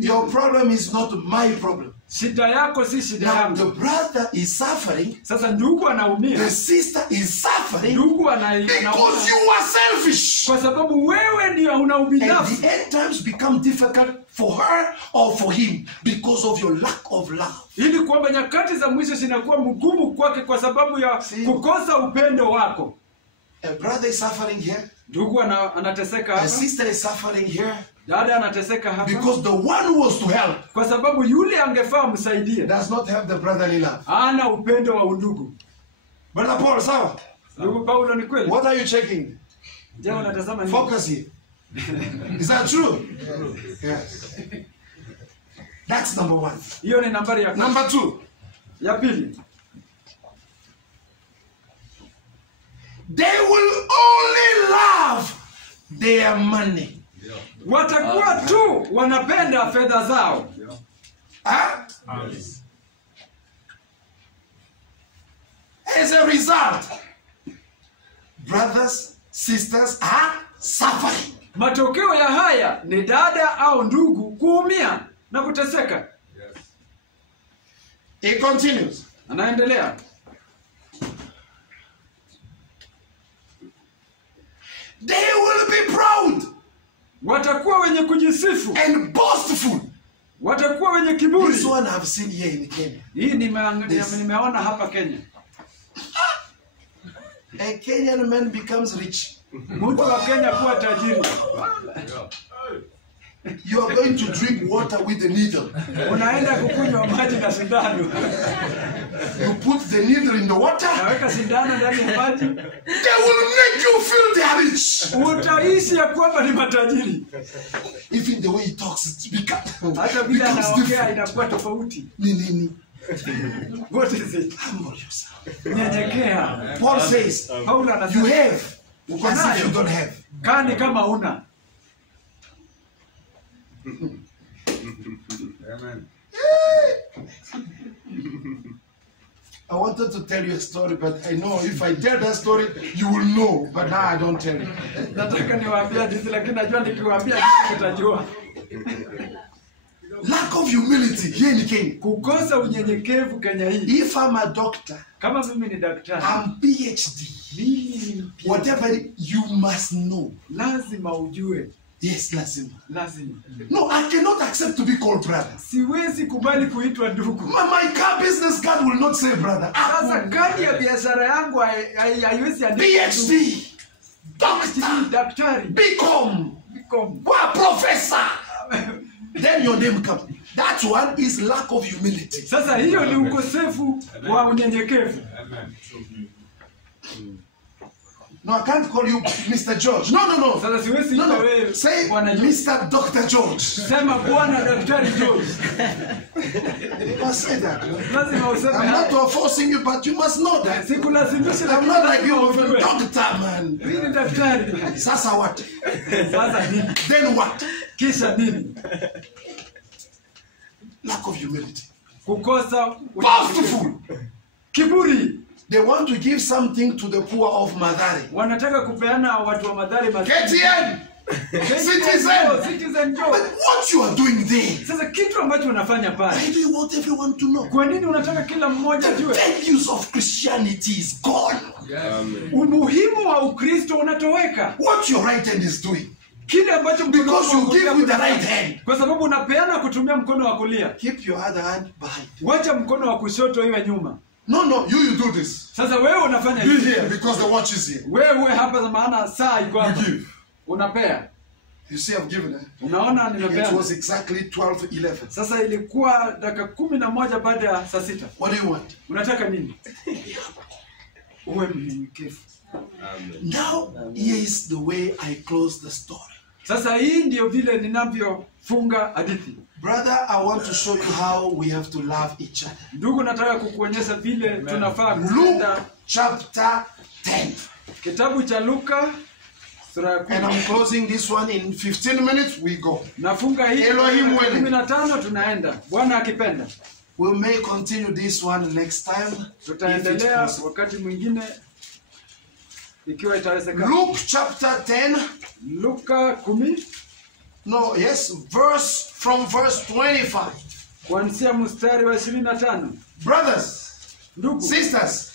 Your problem is not my problem. Shida yako si shida Now the yangu. brother is suffering, Sasa ndugu anaumia. the sister is suffering Ndugu because you are selfish. kwa sababu wewe ndio una And ubinafsi. the end times become difficult for her or for him because of your lack of love. Ili kwamba nyakati za mwisho zinakuwa mgumu kwake kwa sababu ya kukosa upendo wako. A brother is suffering here, Ndugu anateseka a hapa. sister is suffering here Dada anateseka hapa. because the one who was to help Kwa sababu yule angefaa msaidie does not have the brotherly love. hana upendo wa undugu. Brother Paul, sawa? Ndugu Paulo, ni kweli? What are you checking? Je, unatazama nini? Focus here. Is that true? Yes. That's number one. Hiyo ni nambari ya Number two, ya pili. they will only love their money. Watakuwa tu wanapenda fedha zao. Huh? As a result, brothers, sisters are suffering. Matokeo ya haya ni dada au ndugu kuumia na kuteseka. It continues. Anaendelea. They will be proud Watakuwa wenye kujisifu, and boastful. watakuwa wenye kiburi. This one I've seen here in Kenya. Hii nimeona hapa Kenya. A Kenyan man becomes rich. Mtu wa Kenya kuwa tajiri. You are going to drink water with the needle. Unaenda kukunywa maji na sindano. You put the needle in the water. Naweka sindano ndani ya maji. They will make you feel they are rich. Utahisi ya kwamba ni matajiri. Even the way he talks, it Hata vile anaongea inakuwa tofauti. Nini? What is it? Humble yourself. Nyenyekea. Paul says, Paulo you anasema have as if you don't have. kani kama una. Amen. I wanted to tell you a story, but I know if I tell that story, you will know. But now I don't tell you. Nataka niwaambie jinsi lakini najua nikiwaambia jinsi mtajua. Lack of humility here in Kenya. Kukosa unyenyekevu Kenya hii. If I'm a doctor, Kama mimi ni daktari, I'm PhD. mimi ni mpia. Whatever you must know. Lazima ujue. Yes, lazima. Lazima. No, I cannot accept to be called brother. Siwezi kubali kuitwa ndugu. My car business card will not say brother. Sasa kadi ya biashara yangu haiwezi andika PhD, doctor, daktari, BCom, Become. professor. Then your name comes. That one is lack of humility. Sasa hiyo ni ukosefu wa unyenyekevu. No, I can't call you Mr. George. No. Sasa siwezi No, ita no. wewe Say Bwana George. Mr. Dr. George. Sema Bwana Daktari George. You must say that. Lazima useme I'm haya. not forcing you, but you must know that. Sikulazimishi I'm lakini not like lazima you, ujue. doctor, man. Mimi ni daktari. Sasa what? Sasa nini? Then what? Kisha nini? Lack of humility. Kukosa Boastful. kiburi. They want to give something to the poor of Mathare. Wanataka kupeana watu wa Mathare KTN. Citizen Joe. But what you are doing there, Sasa kitu ambacho unafanya pale. why do you want everyone to know? Kwa nini unataka kila mmoja The ajue? values of Christianity is gone. Umuhimu wa Ukristo unatoweka. What your right hand is doing. Kile ambacho mkono Because wako you wa give kulia with the unafanya. right hand. Kwa sababu unapeana kutumia mkono wa kulia. Keep your other hand behind. Wacha mkono wa kushoto iwe nyuma. No, you do this. Sasa wewe unafanya Be hivi. here because the watch is here. Wewe hapa za maana saa iko hapa. You give. Unapea. You see, I've given it. Unaona It nimepea. was exactly 12:11. Sasa ilikuwa dakika 11 baada ya saa 6. What do you want? Unataka nini? Uwe mnyenyekevu. Now, here is the way I close the story. Sasa hii ndio vile ninavyofunga hadithi. Brother, I want to show you how we have to love each other. Ndugu, nataka kukuonyesha vile tunafaa Luke kupenda. chapter 10. Kitabu cha Luka sura ya And 10. I'm closing this one in 15 minutes. We go. Nafunga hii Elohim willing. 15 tunaenda. Bwana akipenda. We may continue this one next time. if it's Tutaendelea possible. wakati mwingine ikiwa itawezekana. Luke chapter 10. Luka 10 No, yes, from verse 25. kuanzia mstari wa 25. Brothers, Ndugu, sisters,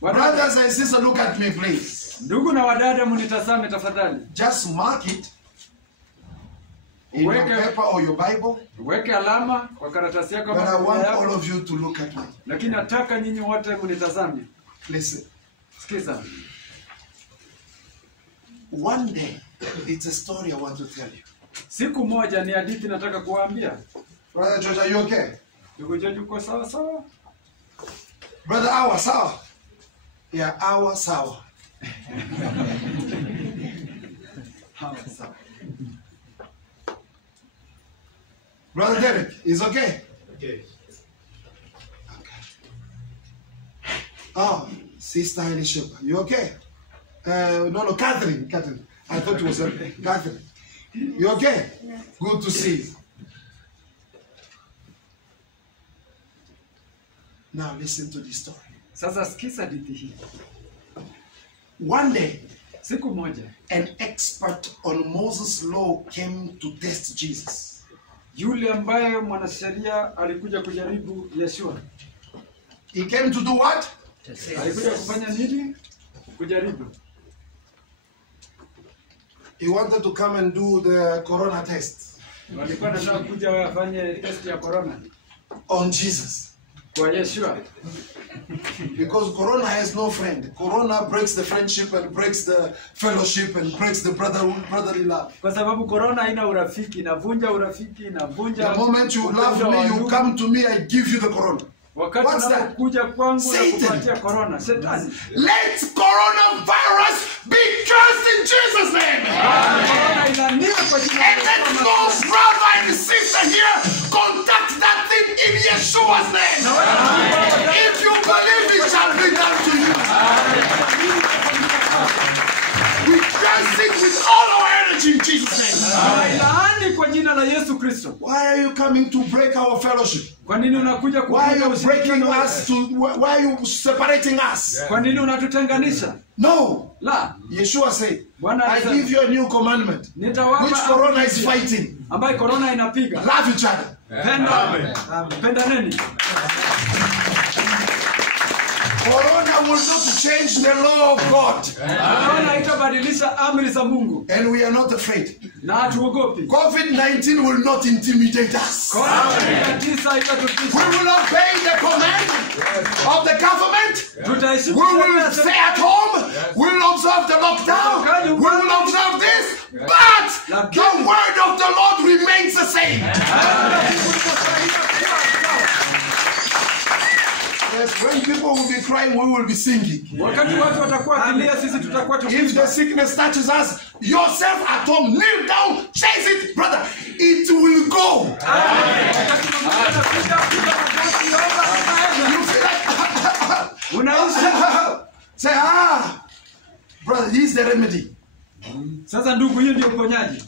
wadada, brothers and sisters, look at me, please. ndugu na wadada mnitazame tafadhali. Just mark it in your paper or your Bible. Weke alama kwa karatasi yako But I ama want Biblia all yako. of you to look at me. Lakini nataka nyinyi wote mnitazame. Listen. Sikiza. One day, it's a story I want to tell you. Siku moja ni hadithi nataka kuwaambia. Brother George, are you okay? Ndugu yetu uko sawa sawa? Brother Awa, sawa? Yeah, Awa, sawa. Sawa. Brother Derek, is okay? Okay. Oh, Sister Elisheba, you okay? No, Catherine. I thought it was Catherine. You okay? No. Good to see you. Now listen to this story. Sasa sikiza hadithi hii. One day, Siku moja an expert on Moses' law came to test Jesus. yule ambaye mwanasheria alikuja kujaribu Yeshua. He came to do what? Alikuja kufanya nini? Kujaribu. He wanted to come and do the corona test Walikuwa wanataka kuja wafanye test ya corona on Jesus. Kwa Yeshua. Because Corona has no friend. Corona breaks the friendship and breaks the fellowship and breaks the brotherly love. Kwa sababu corona haina urafiki, inavunja urafiki, inavunja. The moment you love me, you come to me, I give you the Corona. Wakati What's that? unapokuja kwangu na Satan. kupatia corona, Shetani. Let coronavirus be cursed in Jesus' name. Corona inania kwa jina And la let Yesu. no brother and sister here contact that thing in Yeshua's name. If you believe, it shall be done to you. We curse it with all our energy in Jesus' name. Ilaani kwa jina la Yesu Kristo. Why are you coming to break our fellowship? Kwa nini unakuja Why are kupiga you breaking ushirikiano us wetu? to? Why are you separating us? Kwa nini unatutenganisha? No. La, Yeshua said, Bwana I alisema, give you a new commandment, nitawapa which Corona amri is mpya, fighting. ambayo corona inapiga. Love each other. Penda nini? Corona will not change the law of God. Corona itabadilisha amri za Mungu And we are not afraid. na hatuogopi. COVID-19 will not intimidate us. Corona-19 We itatutisha. will obey the command of the government. Tutaishi We will stay at home. We will observe the lockdown. We will observe this. But the word of the Lord remains the same. Yes, when people will be crying, we will be singing. Wakati watu watakuwa kilia, sisi tutakuwa If the tukiimba. sickness touches us, yourself at home, kneel down, chase it, brother. It will go. Wakati Mungu anakuja, piga magoti, omba, tunaenda. You feel like, Unaishi. say, brother, this is the remedy. Sasa ndugu, hiyo ndio uponyaji.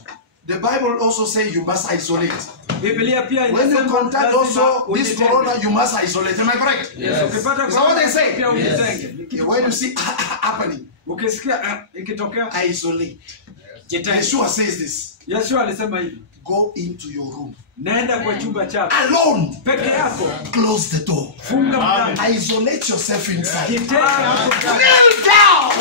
The Bible also says you must isolate. Biblia pia When you inasema contact lazima also this ujitenge. corona, you must isolate. Am I correct? Yes, ukipata Is that what they corona, say? pia ujitenge. When you see happening, Ukisikia ikitokea, isolate. jitenge. Yeshua says this. Yesu alisema hivi, Go into your room. nenda kwa chumba chako Alone. peke yako, Close the door. funga mlango, Isolate yourself inside. jitenge hapo ndani. Kneel down.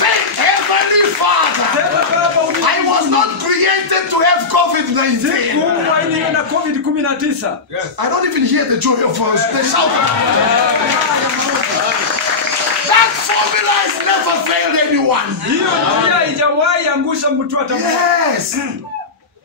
Say, Heavenly Father, Sema Baba, I was not created to have COVID-19. Kuumbwa ili niwe na COVID-19. I don't even hear the joy of us. The shout. That formula has never failed anyone. Hiyo njia haijawahi angusha mtu hata mmoja. Yes.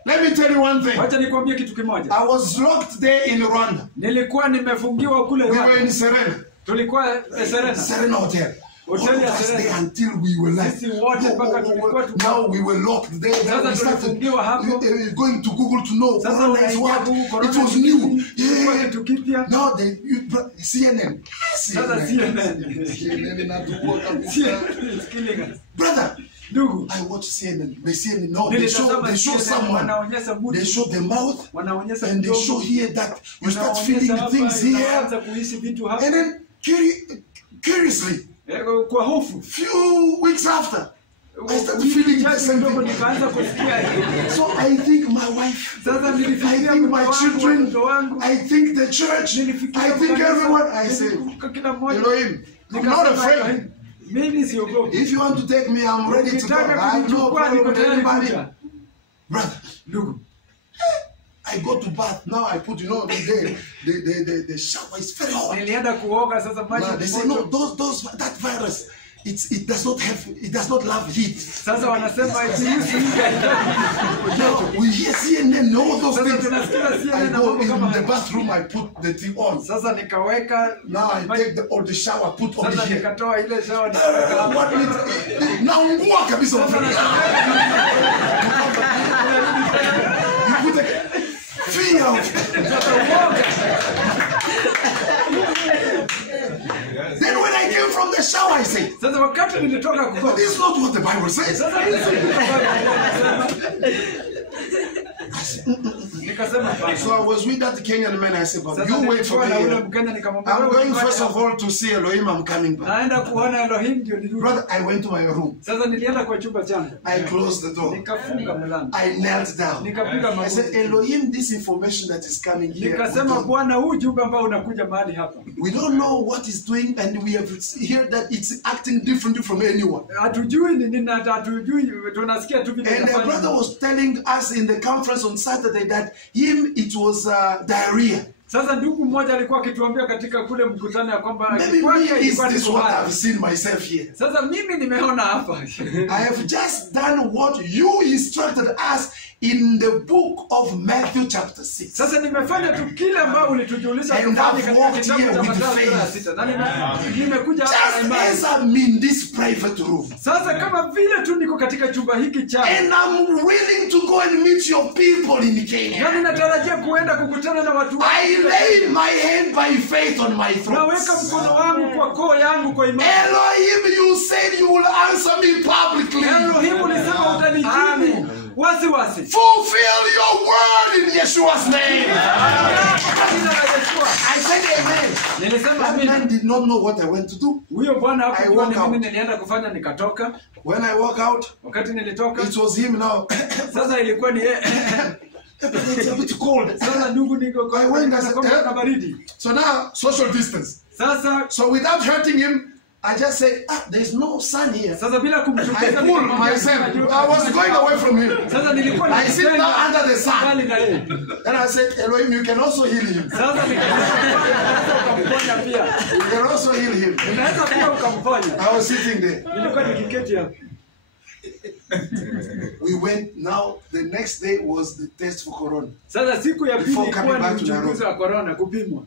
Let me tell you one thing. Wacha nikwambie kitu kimoja. I was locked there in Rwanda. Nilikuwa nimefungiwa kule We were Rwanda. in Serena. Tulikuwa Serena. Serena Hotel. Hotel All ya of us Serena. there until we were like, Sisi wote mpaka tulikuwa now we were locked there. Then Sasa we started tulifungiwa hapo. going to Google to know Sasa corona is unaingia what. Google, corona It was ni new. nini? Ilikuwa Yeah. kitu kipya. Now CNN. Sasa CNN. CNN inatuua kabisa. It's killing us. Brother, Ndugu, I watch CNN. They CNN. No, they nilitazama show CNN, someone. wanaonyesha They mtu, show the mouth wanaonyesha and they mdomo, show here that you start wanaonyesha feeling hapa, things here. unaanza kuhisi vitu hapa. And then curiously, Kwa hofu. few weeks after, I started Wiki feeling the chache same kidogo thing. nikaanza kusikia. So I think my wife, Sasa I nilifikiria think mtoto my wangu, children, watoto wangu. I think the church, Nilifikiria I think kanisa, everyone. I say, nilikumbuka kila mmoja. Elohim, I'm not Nikasema, afraid. mimi siogopi. If you want to take me, I'm ready to go. I Ukitaka have no kunichukua, problem niko with tayari anybody. kuja. Brother, Ndugu, I go to bath. Now I put, the shower is very hot. nilienda kuoga sasa maji Now they say, moto. no, that virus, it does not love heat. Sasa wanasema eti hii No, we hear CNN, all those Sasa things. tunasikia I CNN na go mambo kama in the haya. bathroom, I put the thing on. Sasa nikaweka Now I take the shower, put on sasa here. nikatoa ile shawa nikaweka hapa. What naungua kabisa. You put a fear of. Then when I came from the shower, I say, Sasa wakati nilitoka but kuoga. this is not what the Bible says. Sasa hii si kitu nikasema So I was with that Kenyan man. I said, but sasa you wait for nilikuwa na ule me. Mkenya nikamwambia I'm wewe going ngoja first of hapa. all to see Elohim. I'm coming back. Naenda kuona Elohim ndio nirudi. Brother, I went to my room. Sasa nilienda kwa chumba changu. I closed the door. Nikafunga mlango. I knelt down. Nikapiga I said, magoti. Elohim, this information that is coming here, we Nikasema don't, Bwana, huu jumbe ambao unakuja mahali hapa. we don't know what it's doing, and we have heard that it's acting differently from anyone. Hatujui ni nini, hata hatujui, tunasikia tu vile And the brother inafanya. was telling us in the conference on Saturday that it was diarrhea. Sasa ndugu mmoja alikuwa akituambia katika kule mkutano ya kwamba Maybe kwake me is ilikuwa ni this what kuhani. I've seen myself here. Sasa mimi nimeona hapa. I have just done what you instructed us in the book of Matthew chapter 6. Sasa nimefanya tu kile ambao ulitujulisha And tufanye I've katika walked kitabu here cha with Mathayo faith. sura ya 6. Na nimekuja hapa na Just imani. as I'm in this private room. Sasa kama vile tu niko katika chumba hiki cha And I'm willing to go and meet your people in Kenya. na ninatarajia kuenda kukutana na watu wangu. I lay my hand by faith on my Naweka throat. mkono wangu kwa koo yangu kwa imani. Elohim, you said you will answer me publicly. Elohim ulisema utanijibu Amen. wazi wazi. Fulfill your word in Yeshua's name. Kwa jina la Yeshua. I said amen. Nilisema That man amina. did not know what I went to do. Huyo bwana I hakujua walk ni nini out. nilienda kufanya, nikatoka. When I walk out, Wakati nilitoka it was him now. sasa ilikuwa ni It's a bit cold. sasa ndugu niko I went as a- na baridi. So now, social distance. Sasa So without hurting him, I just said, there's no sun here. sasa bila I kumchukiza pulled myself. I was going away from him. Sasa nilikuwa I sit down under the sun. mbali na yeye. And I said, Elohim, you can also heal him. Sasa nikamponya pia. You can also heal him. Unaweza pia ukamponya. I was sitting there. Nilikuwa nikiketi hapo. We went. Now, the next day was the test for corona. Sasa siku ya pili Before coming ilikuwa back ni to uchunguzi wa corona, kupimwa.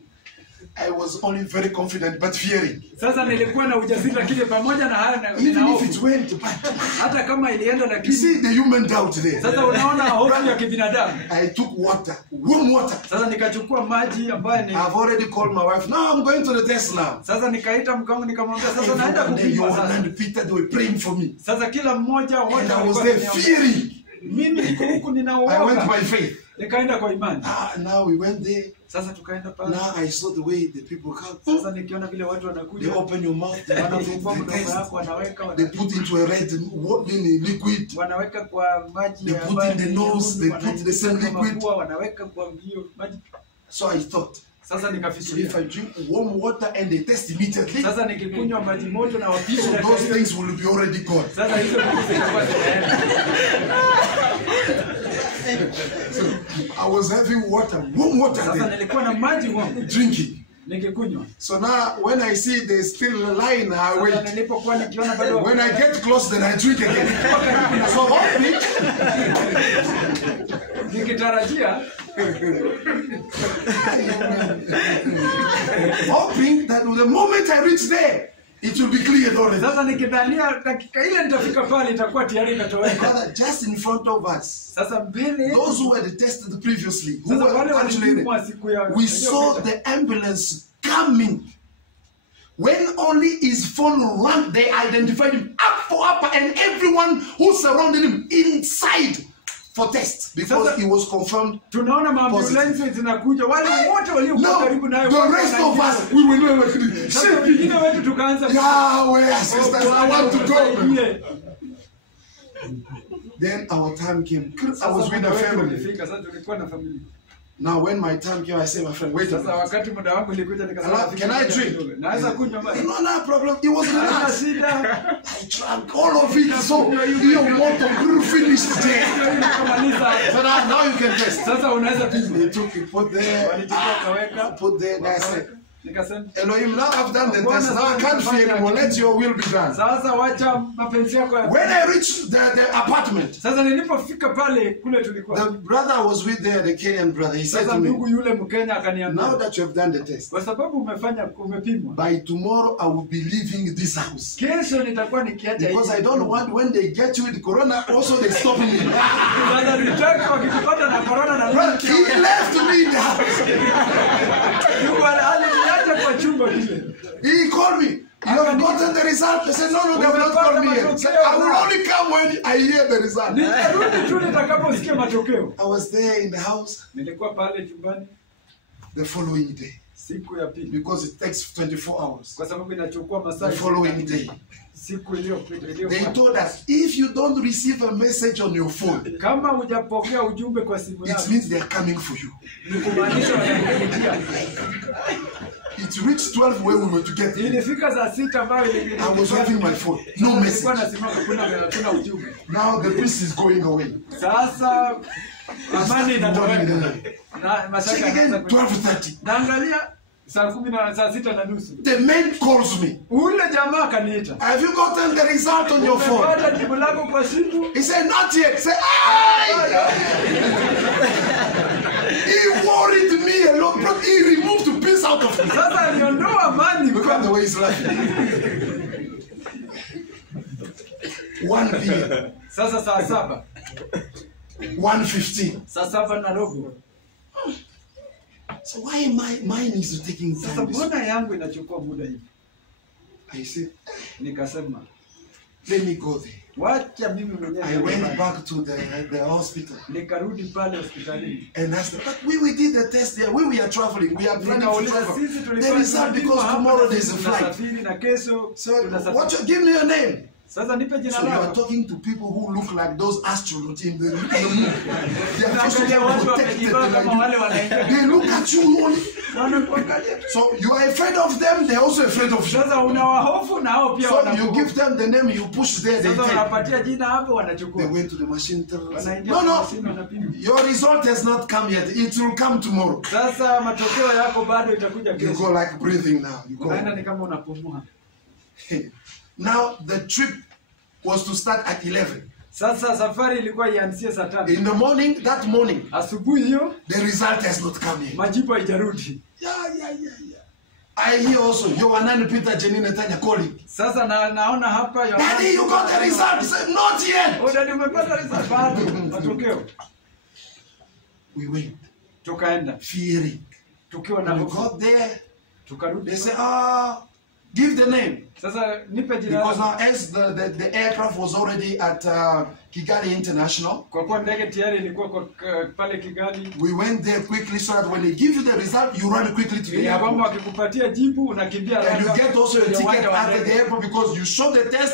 I was only very confident but fearing. Sasa nilikuwa na ujasiri lakini pamoja na haya Even if hofu. it went, but Hata kama ilienda you lakini see the human doubt there. sasa unaona hofu ya kibinadamu. I took water, warm water. Sasa nikachukua maji ambayo ni I've already called my wife. Now I'm going to the test now. sasa nikaita mkangu nikamwambia sasa naenda Everyone there, kupimwa Johan sasa. and Peter, they were praying for me. Sasa kila mmoja wote And I was walikuwa there wananiambia. fearing. Mimi niko huku I went ninaoga. by faith. Nikaenda kwa imani. Now we went there. Sasa tukaenda pale. Now I saw the way the people come. Sasa nikiona vile watu They wanakuja. open your mouth, they Wanafungua the mdomo test. yako wanaweka They put into a red liquid. wanaweka kwa maji They ya put ambayo in the ni nose, nyekundu, they put the same wanaingiza kwa liquid. mapua, wanaweka kwa hiyo maji. So I thought, Sasa so if nikafikiria. I drink warm water and they test immediately, Sasa nikikunywa maji moto na wapishi so na those things will be already gone. sasa hizo vitu zitakuwa zinaenda. So I was having water, warm water Sasa there, nilikuwa na maji wangu drinking. nikikunywa. So now when I see there's still a line, I Sasa wait. nilipokuwa nikiona bado When I get close, then I drink again. So hoping, nikitarajia hoping that the moment I reach there, it will be cleared already. sasa nikidhania dakika ile nitafika pale itakuwa tayari imetoweka. Brother, just in front of us, Sasa mbele those who had tested previously, who sasa were wale actually walipimwa there, siku ya we saw the ambulance coming. When only his phone rang, they identified him up for upper and everyone who surrounded him inside for test because Sasa- he was confirmed. tunaona maambulensi zinakuja, wale wote waliokuwa Now, karibu naye the wote rest of wanaingia. us, we were not like Sasa this. wengine wetu tukaanza Yahweh, sisters, I want to go. Tusaidie. Then our time came. I Sasa was with muda the wetu family. ulifika, sasa tulikuwa na familia. Now, when my time came, I said, my friend, wait a Sasa minute. wakati muda wangu ulikuja nikasema Can I- can I drink? naweza kunywa maji. No, no problem. It was Hakuna relaxed. shida. I drank all of it. So, your motor finished there. Nikamaliza. So now you can test. Sasa unaweza pima. They took it, put there, Walichukua kaweka. put there. And I said, Nikasema Elohim, now I've done the test. Now I can't fear anymore. Let your will be done. sasa wacha mapenzi yako ya. When I reached the apartment, Sasa nilipofika pale kule tulikuwa. the brother I was with there, the Kenyan brother, he said Sasa to me, ndugu yule Mkenya now akaniambia, that you have done the test, kwa sababu umepimwa, by tomorrow I will be leaving this house. kesho nitakuwa nikiacha Because I hii. don't want when they get you with corona, also they stop me. Sasa nitaka wakikupata na corona na Brother, he left me in the house. ndugu aliniacha kwa chumba kile. He called me. You have gotten the result. I said, no, they have not called me yet. He said, I will only come when I hear the result. Nitarudi tu nitakaposikia matokeo. I was there in the house Nilikuwa pale chumbani the following day siku ya pili, because it takes 24 hours. kwa sababu inachukua masaa The following day. siku iliyopita. They told us, if you don't receive a message on your phone, Kama hujapokea ujumbe kwa simu it yako, means they are coming for you. ni kumaanisha wanakuja. It reached 12 when we were together. Ilifika saa 6 ambayo I was having my phone. No Nilikuwa message. nasimama, kuna ujumbe. Now the peace is going away. Sasa amani inatoweka. Check Na mashaka again, yanaanza 12:30. naangalia saa 10 na saa 6:30. The man calls me. Ule jamaa akaniita. Have you gotten the result on your phone? Umepata jibu lako kwa simu? He said, not yet. Say, "Aye!" He worried me a lot, but he removed the peace out of me. Sasa aliondoa amani Look at the way he's laughing. 1 p.m. Sasa saa 7. 1:15. Saa 7 na robo. So why mine is taking Sasa time? mbona yangu inachukua muda hivi? I said, Nikasema, let me go there. wacha mimi mwenyewe. I went back to the hospital Nikarudi pale hospitalini. and asked them, but we did the test there. We are traveling. We are planning to Nikauliza travel. sisi The tulikuwa result because tomorrow there's a flight. tunasafiri na kesho So tunasafiri. give me your name. Sasa nipe jina So you are lako. talking to people who look like those astronauts in the moon. They are first of Naangalia all watu protected. wamejivaa kama wale wanaingia. They look at you only. Wanakuangalia. So you are afraid of them. They're also afraid of you. Sasa unawahofu na hao pia So you wanakuhofu. give them the name. You push there. They Sasa take. unapatia jina hapo They wanachukua. went to the machine. Wanaingia No, kwa no. mashine wanapima. Your result has not come yet. It will come tomorrow. Sasa matokeo yako bado itakuja You kesho. go like breathing now. You Unaenda go. ni kama unapumua. Now the trip was to start at 11. Sasa safari ilikuwa ianzie saa 5. In the morning, that morning, Asubuhi hiyo the result has not come yet. majibu haijarudi. Yeah. I hear also, Yohanan Peter Jenine Tanya calling. Sasa naona hapa ya Daddy, you got the result. He said, not yet. Oh, daddy umepata result bado. Matokeo. We went, Tukaenda. fearing. Tukiwa na We hofu. got there. Tukarudi. They say, give the name. Sasa nipe jina Because lako. now as the aircraft was already at Kigali International, Kwa kuwa ndege tayari ilikuwa pale Kigali. we went there quickly so that when they give you the result, you run quickly to the Ili kwamba airport. wakikupatia jibu unakimbia And you haraka get also a kwenye ticket uwanja wa at the ndege. airport because you show the test,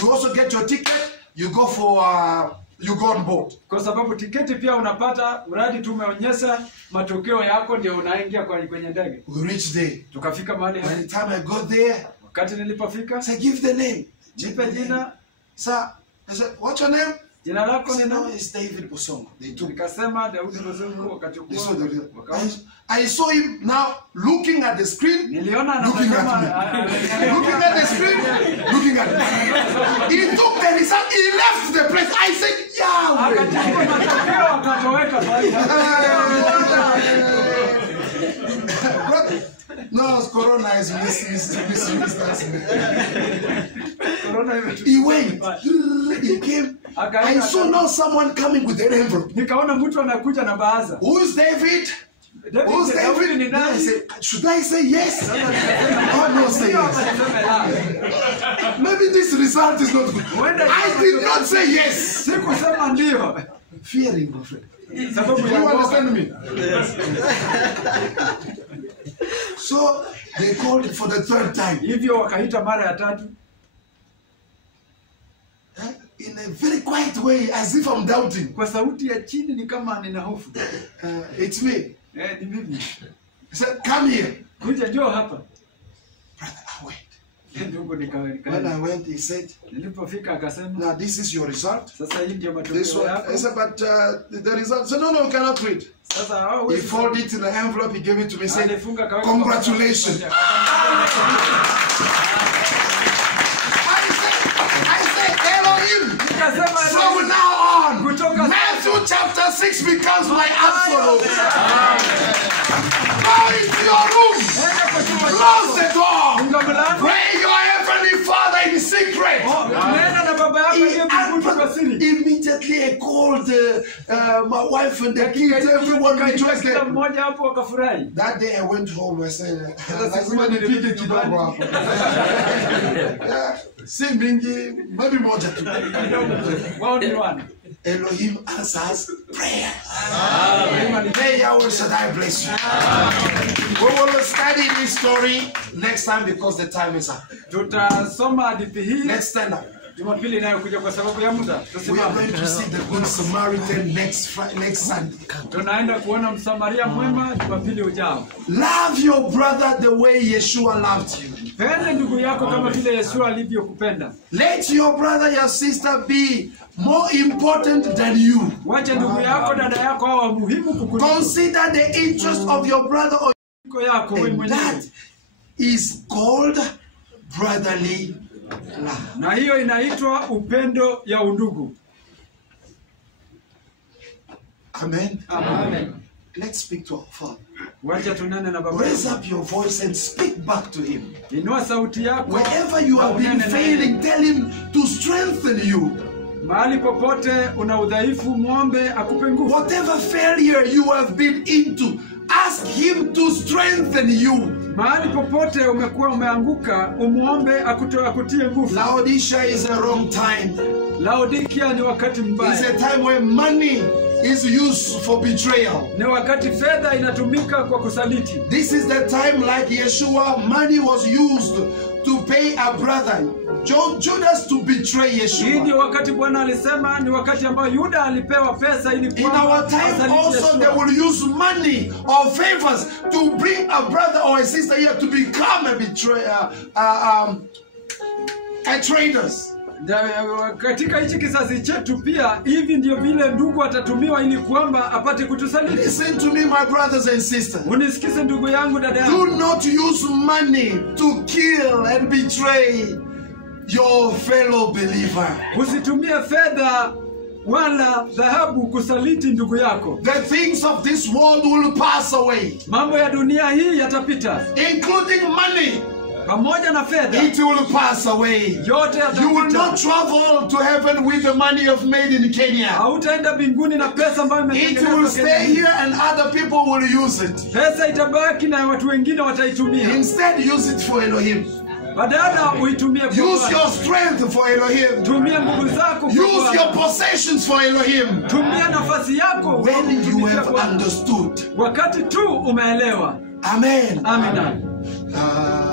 you also get your ticket, you go for, you go on board. Kwa sababu tiketi pia unapata mradi tu umeonyesha matokeo yako ndio unaingia kwenye ndege. We reached there. Tukafika mahali By hapo. the time I got there, Wakati nilipofika, I said, give the name. nipe jina. Sir, I said, what's your name? Jina lako He ni said, no, nani? it's David Bosongo. They took it. Nikasema Daudi Bozungu They wakachukua. saw the result. Wakaona. I saw him now looking at the screen, Niliona looking at me. Looking at the screen, looking at me. He took the result, he left the place. I said, Yahweh. akachukua matokeo akatoweka pale. No, Corona is missing. Corona imetu- He went. He came. I saw now someone coming with an envelope. Nikaona mtu anakuja na baaza. Who is David? Who's Daudi David? ni Then I nani? said, should I say yes? Oh, no, say Sio yes. akasema la. Maybe this result is not good. I did not say yes. Sikusema ndio. Fearing, my friend. Sababu Do ya you woga. understand me? So they called for the third time. Hivyo wakaita mara ya 3 In a very quiet way, as if I'm doubting. kwa sauti ya chini, ni kama nina hofu. It's me. Ni mimi. He said, come here. Kuja njoo hapa. Brother, I went. Ndugu When nika. I went, he said, Nilipofika akasema, now this is your result. sasa hii ndio This matokeo one. yako. I said, but the result. He said, no, we cannot read. Sasa hao He wewe folded it in the envelope. He gave it to me. He said, alifunga kaweka. congratulations. I said, Elohim. Nikasema From now on, Kutoka- Matthew chapter 6 becomes my absolute. Go into your room. Close the door. funga mlango. Pray your heavenly Father in secret. Nenda na baba yako aliye mbinguni kwa siri. Immediately I called my wife and the kids. Everyone rejoiced. Kila mmoja hapo wakafurahi. That day I went home. I said, lazima nipige kidogo hapo. Si mingi, maybe moja tu. Wao ni wana. Elohim answers prayer. May Yahweh Shaddai bless you. We will study this story next time because the time is up. Tutasoma hadithi hii Let's stand up. Jumapili inayokuja kwa sababu ya muda. We are Tusimame. going to see the Good Samaritan next Sunday. Tunaenda kuona Msamaria mwema Jumapili ujao. Love your brother the way Yeshua loved you. Pende ndugu yako kama vile Yesu alivyokupenda. Let your brother, your sister be more important than you. Wacha ndugu yako, dada yako hawa muhimu kukuliko Consider the interest of your brother or yako wewe and mwenyewe. that is called brotherly love. Na hiyo inaitwa upendo ya undugu. Amen. Amen. Let's speak to our Father. Wacha tunene na baba. Raise up your voice and speak back to him. Inua sauti yako. Wherever you have been failing, tell him to strengthen you. Mahali popote una udhaifu, muombe akupe nguvu. Whatever failure you have been into, ask him to strengthen you. Mahali popote umekuwa umeanguka, umuombe akutie nguvu. Laodicea is a wrong time. Laodikia ni wakati It's mbaya. a time where money is used for betrayal. Ni wakati fedha inatumika kwa kusaliti. This is the time, like Yeshua, money was used to pay a brother, Judas, to betray Hii ni Yeshua. wakati Bwana alisema ni wakati ambao Yuda alipewa pesa ili In our time also, they will use money or favors to bring a brother or a sister here to become a betrayer, a traitors. Katika hichi kizazi chetu pia hivi ndio vile ndugu atatumiwa ili kwamba apate kutusaliti. Listen to me, my brothers and sisters. Unisikize ndugu yangu, dada Do yangu. not use money to kill and betray your fellow believer. Usitumie fedha wala dhahabu kusaliti ndugu yako. The things of this world will pass away, Mambo ya dunia hii yatapita, including money. pamoja na fedha It will pass away. yote You will not yatapita. travel to heaven with the money you've made in Kenya. Hautaenda mbinguni na pesa ambayo It will imetengenezwa stay Kenya. here and other people will use it. Pesa itabaki na watu wengine wataitumia. Instead, use it for Elohim. Badala uitumie kwa Use Bwana. your strength for Elohim. Tumia nguvu zako kwa Use Bwana. your possessions for Elohim. Tumia nafasi yako kwa When you kutumikia have Bwana. understood. Wakati tu umeelewa. Amen. Amina. Ah.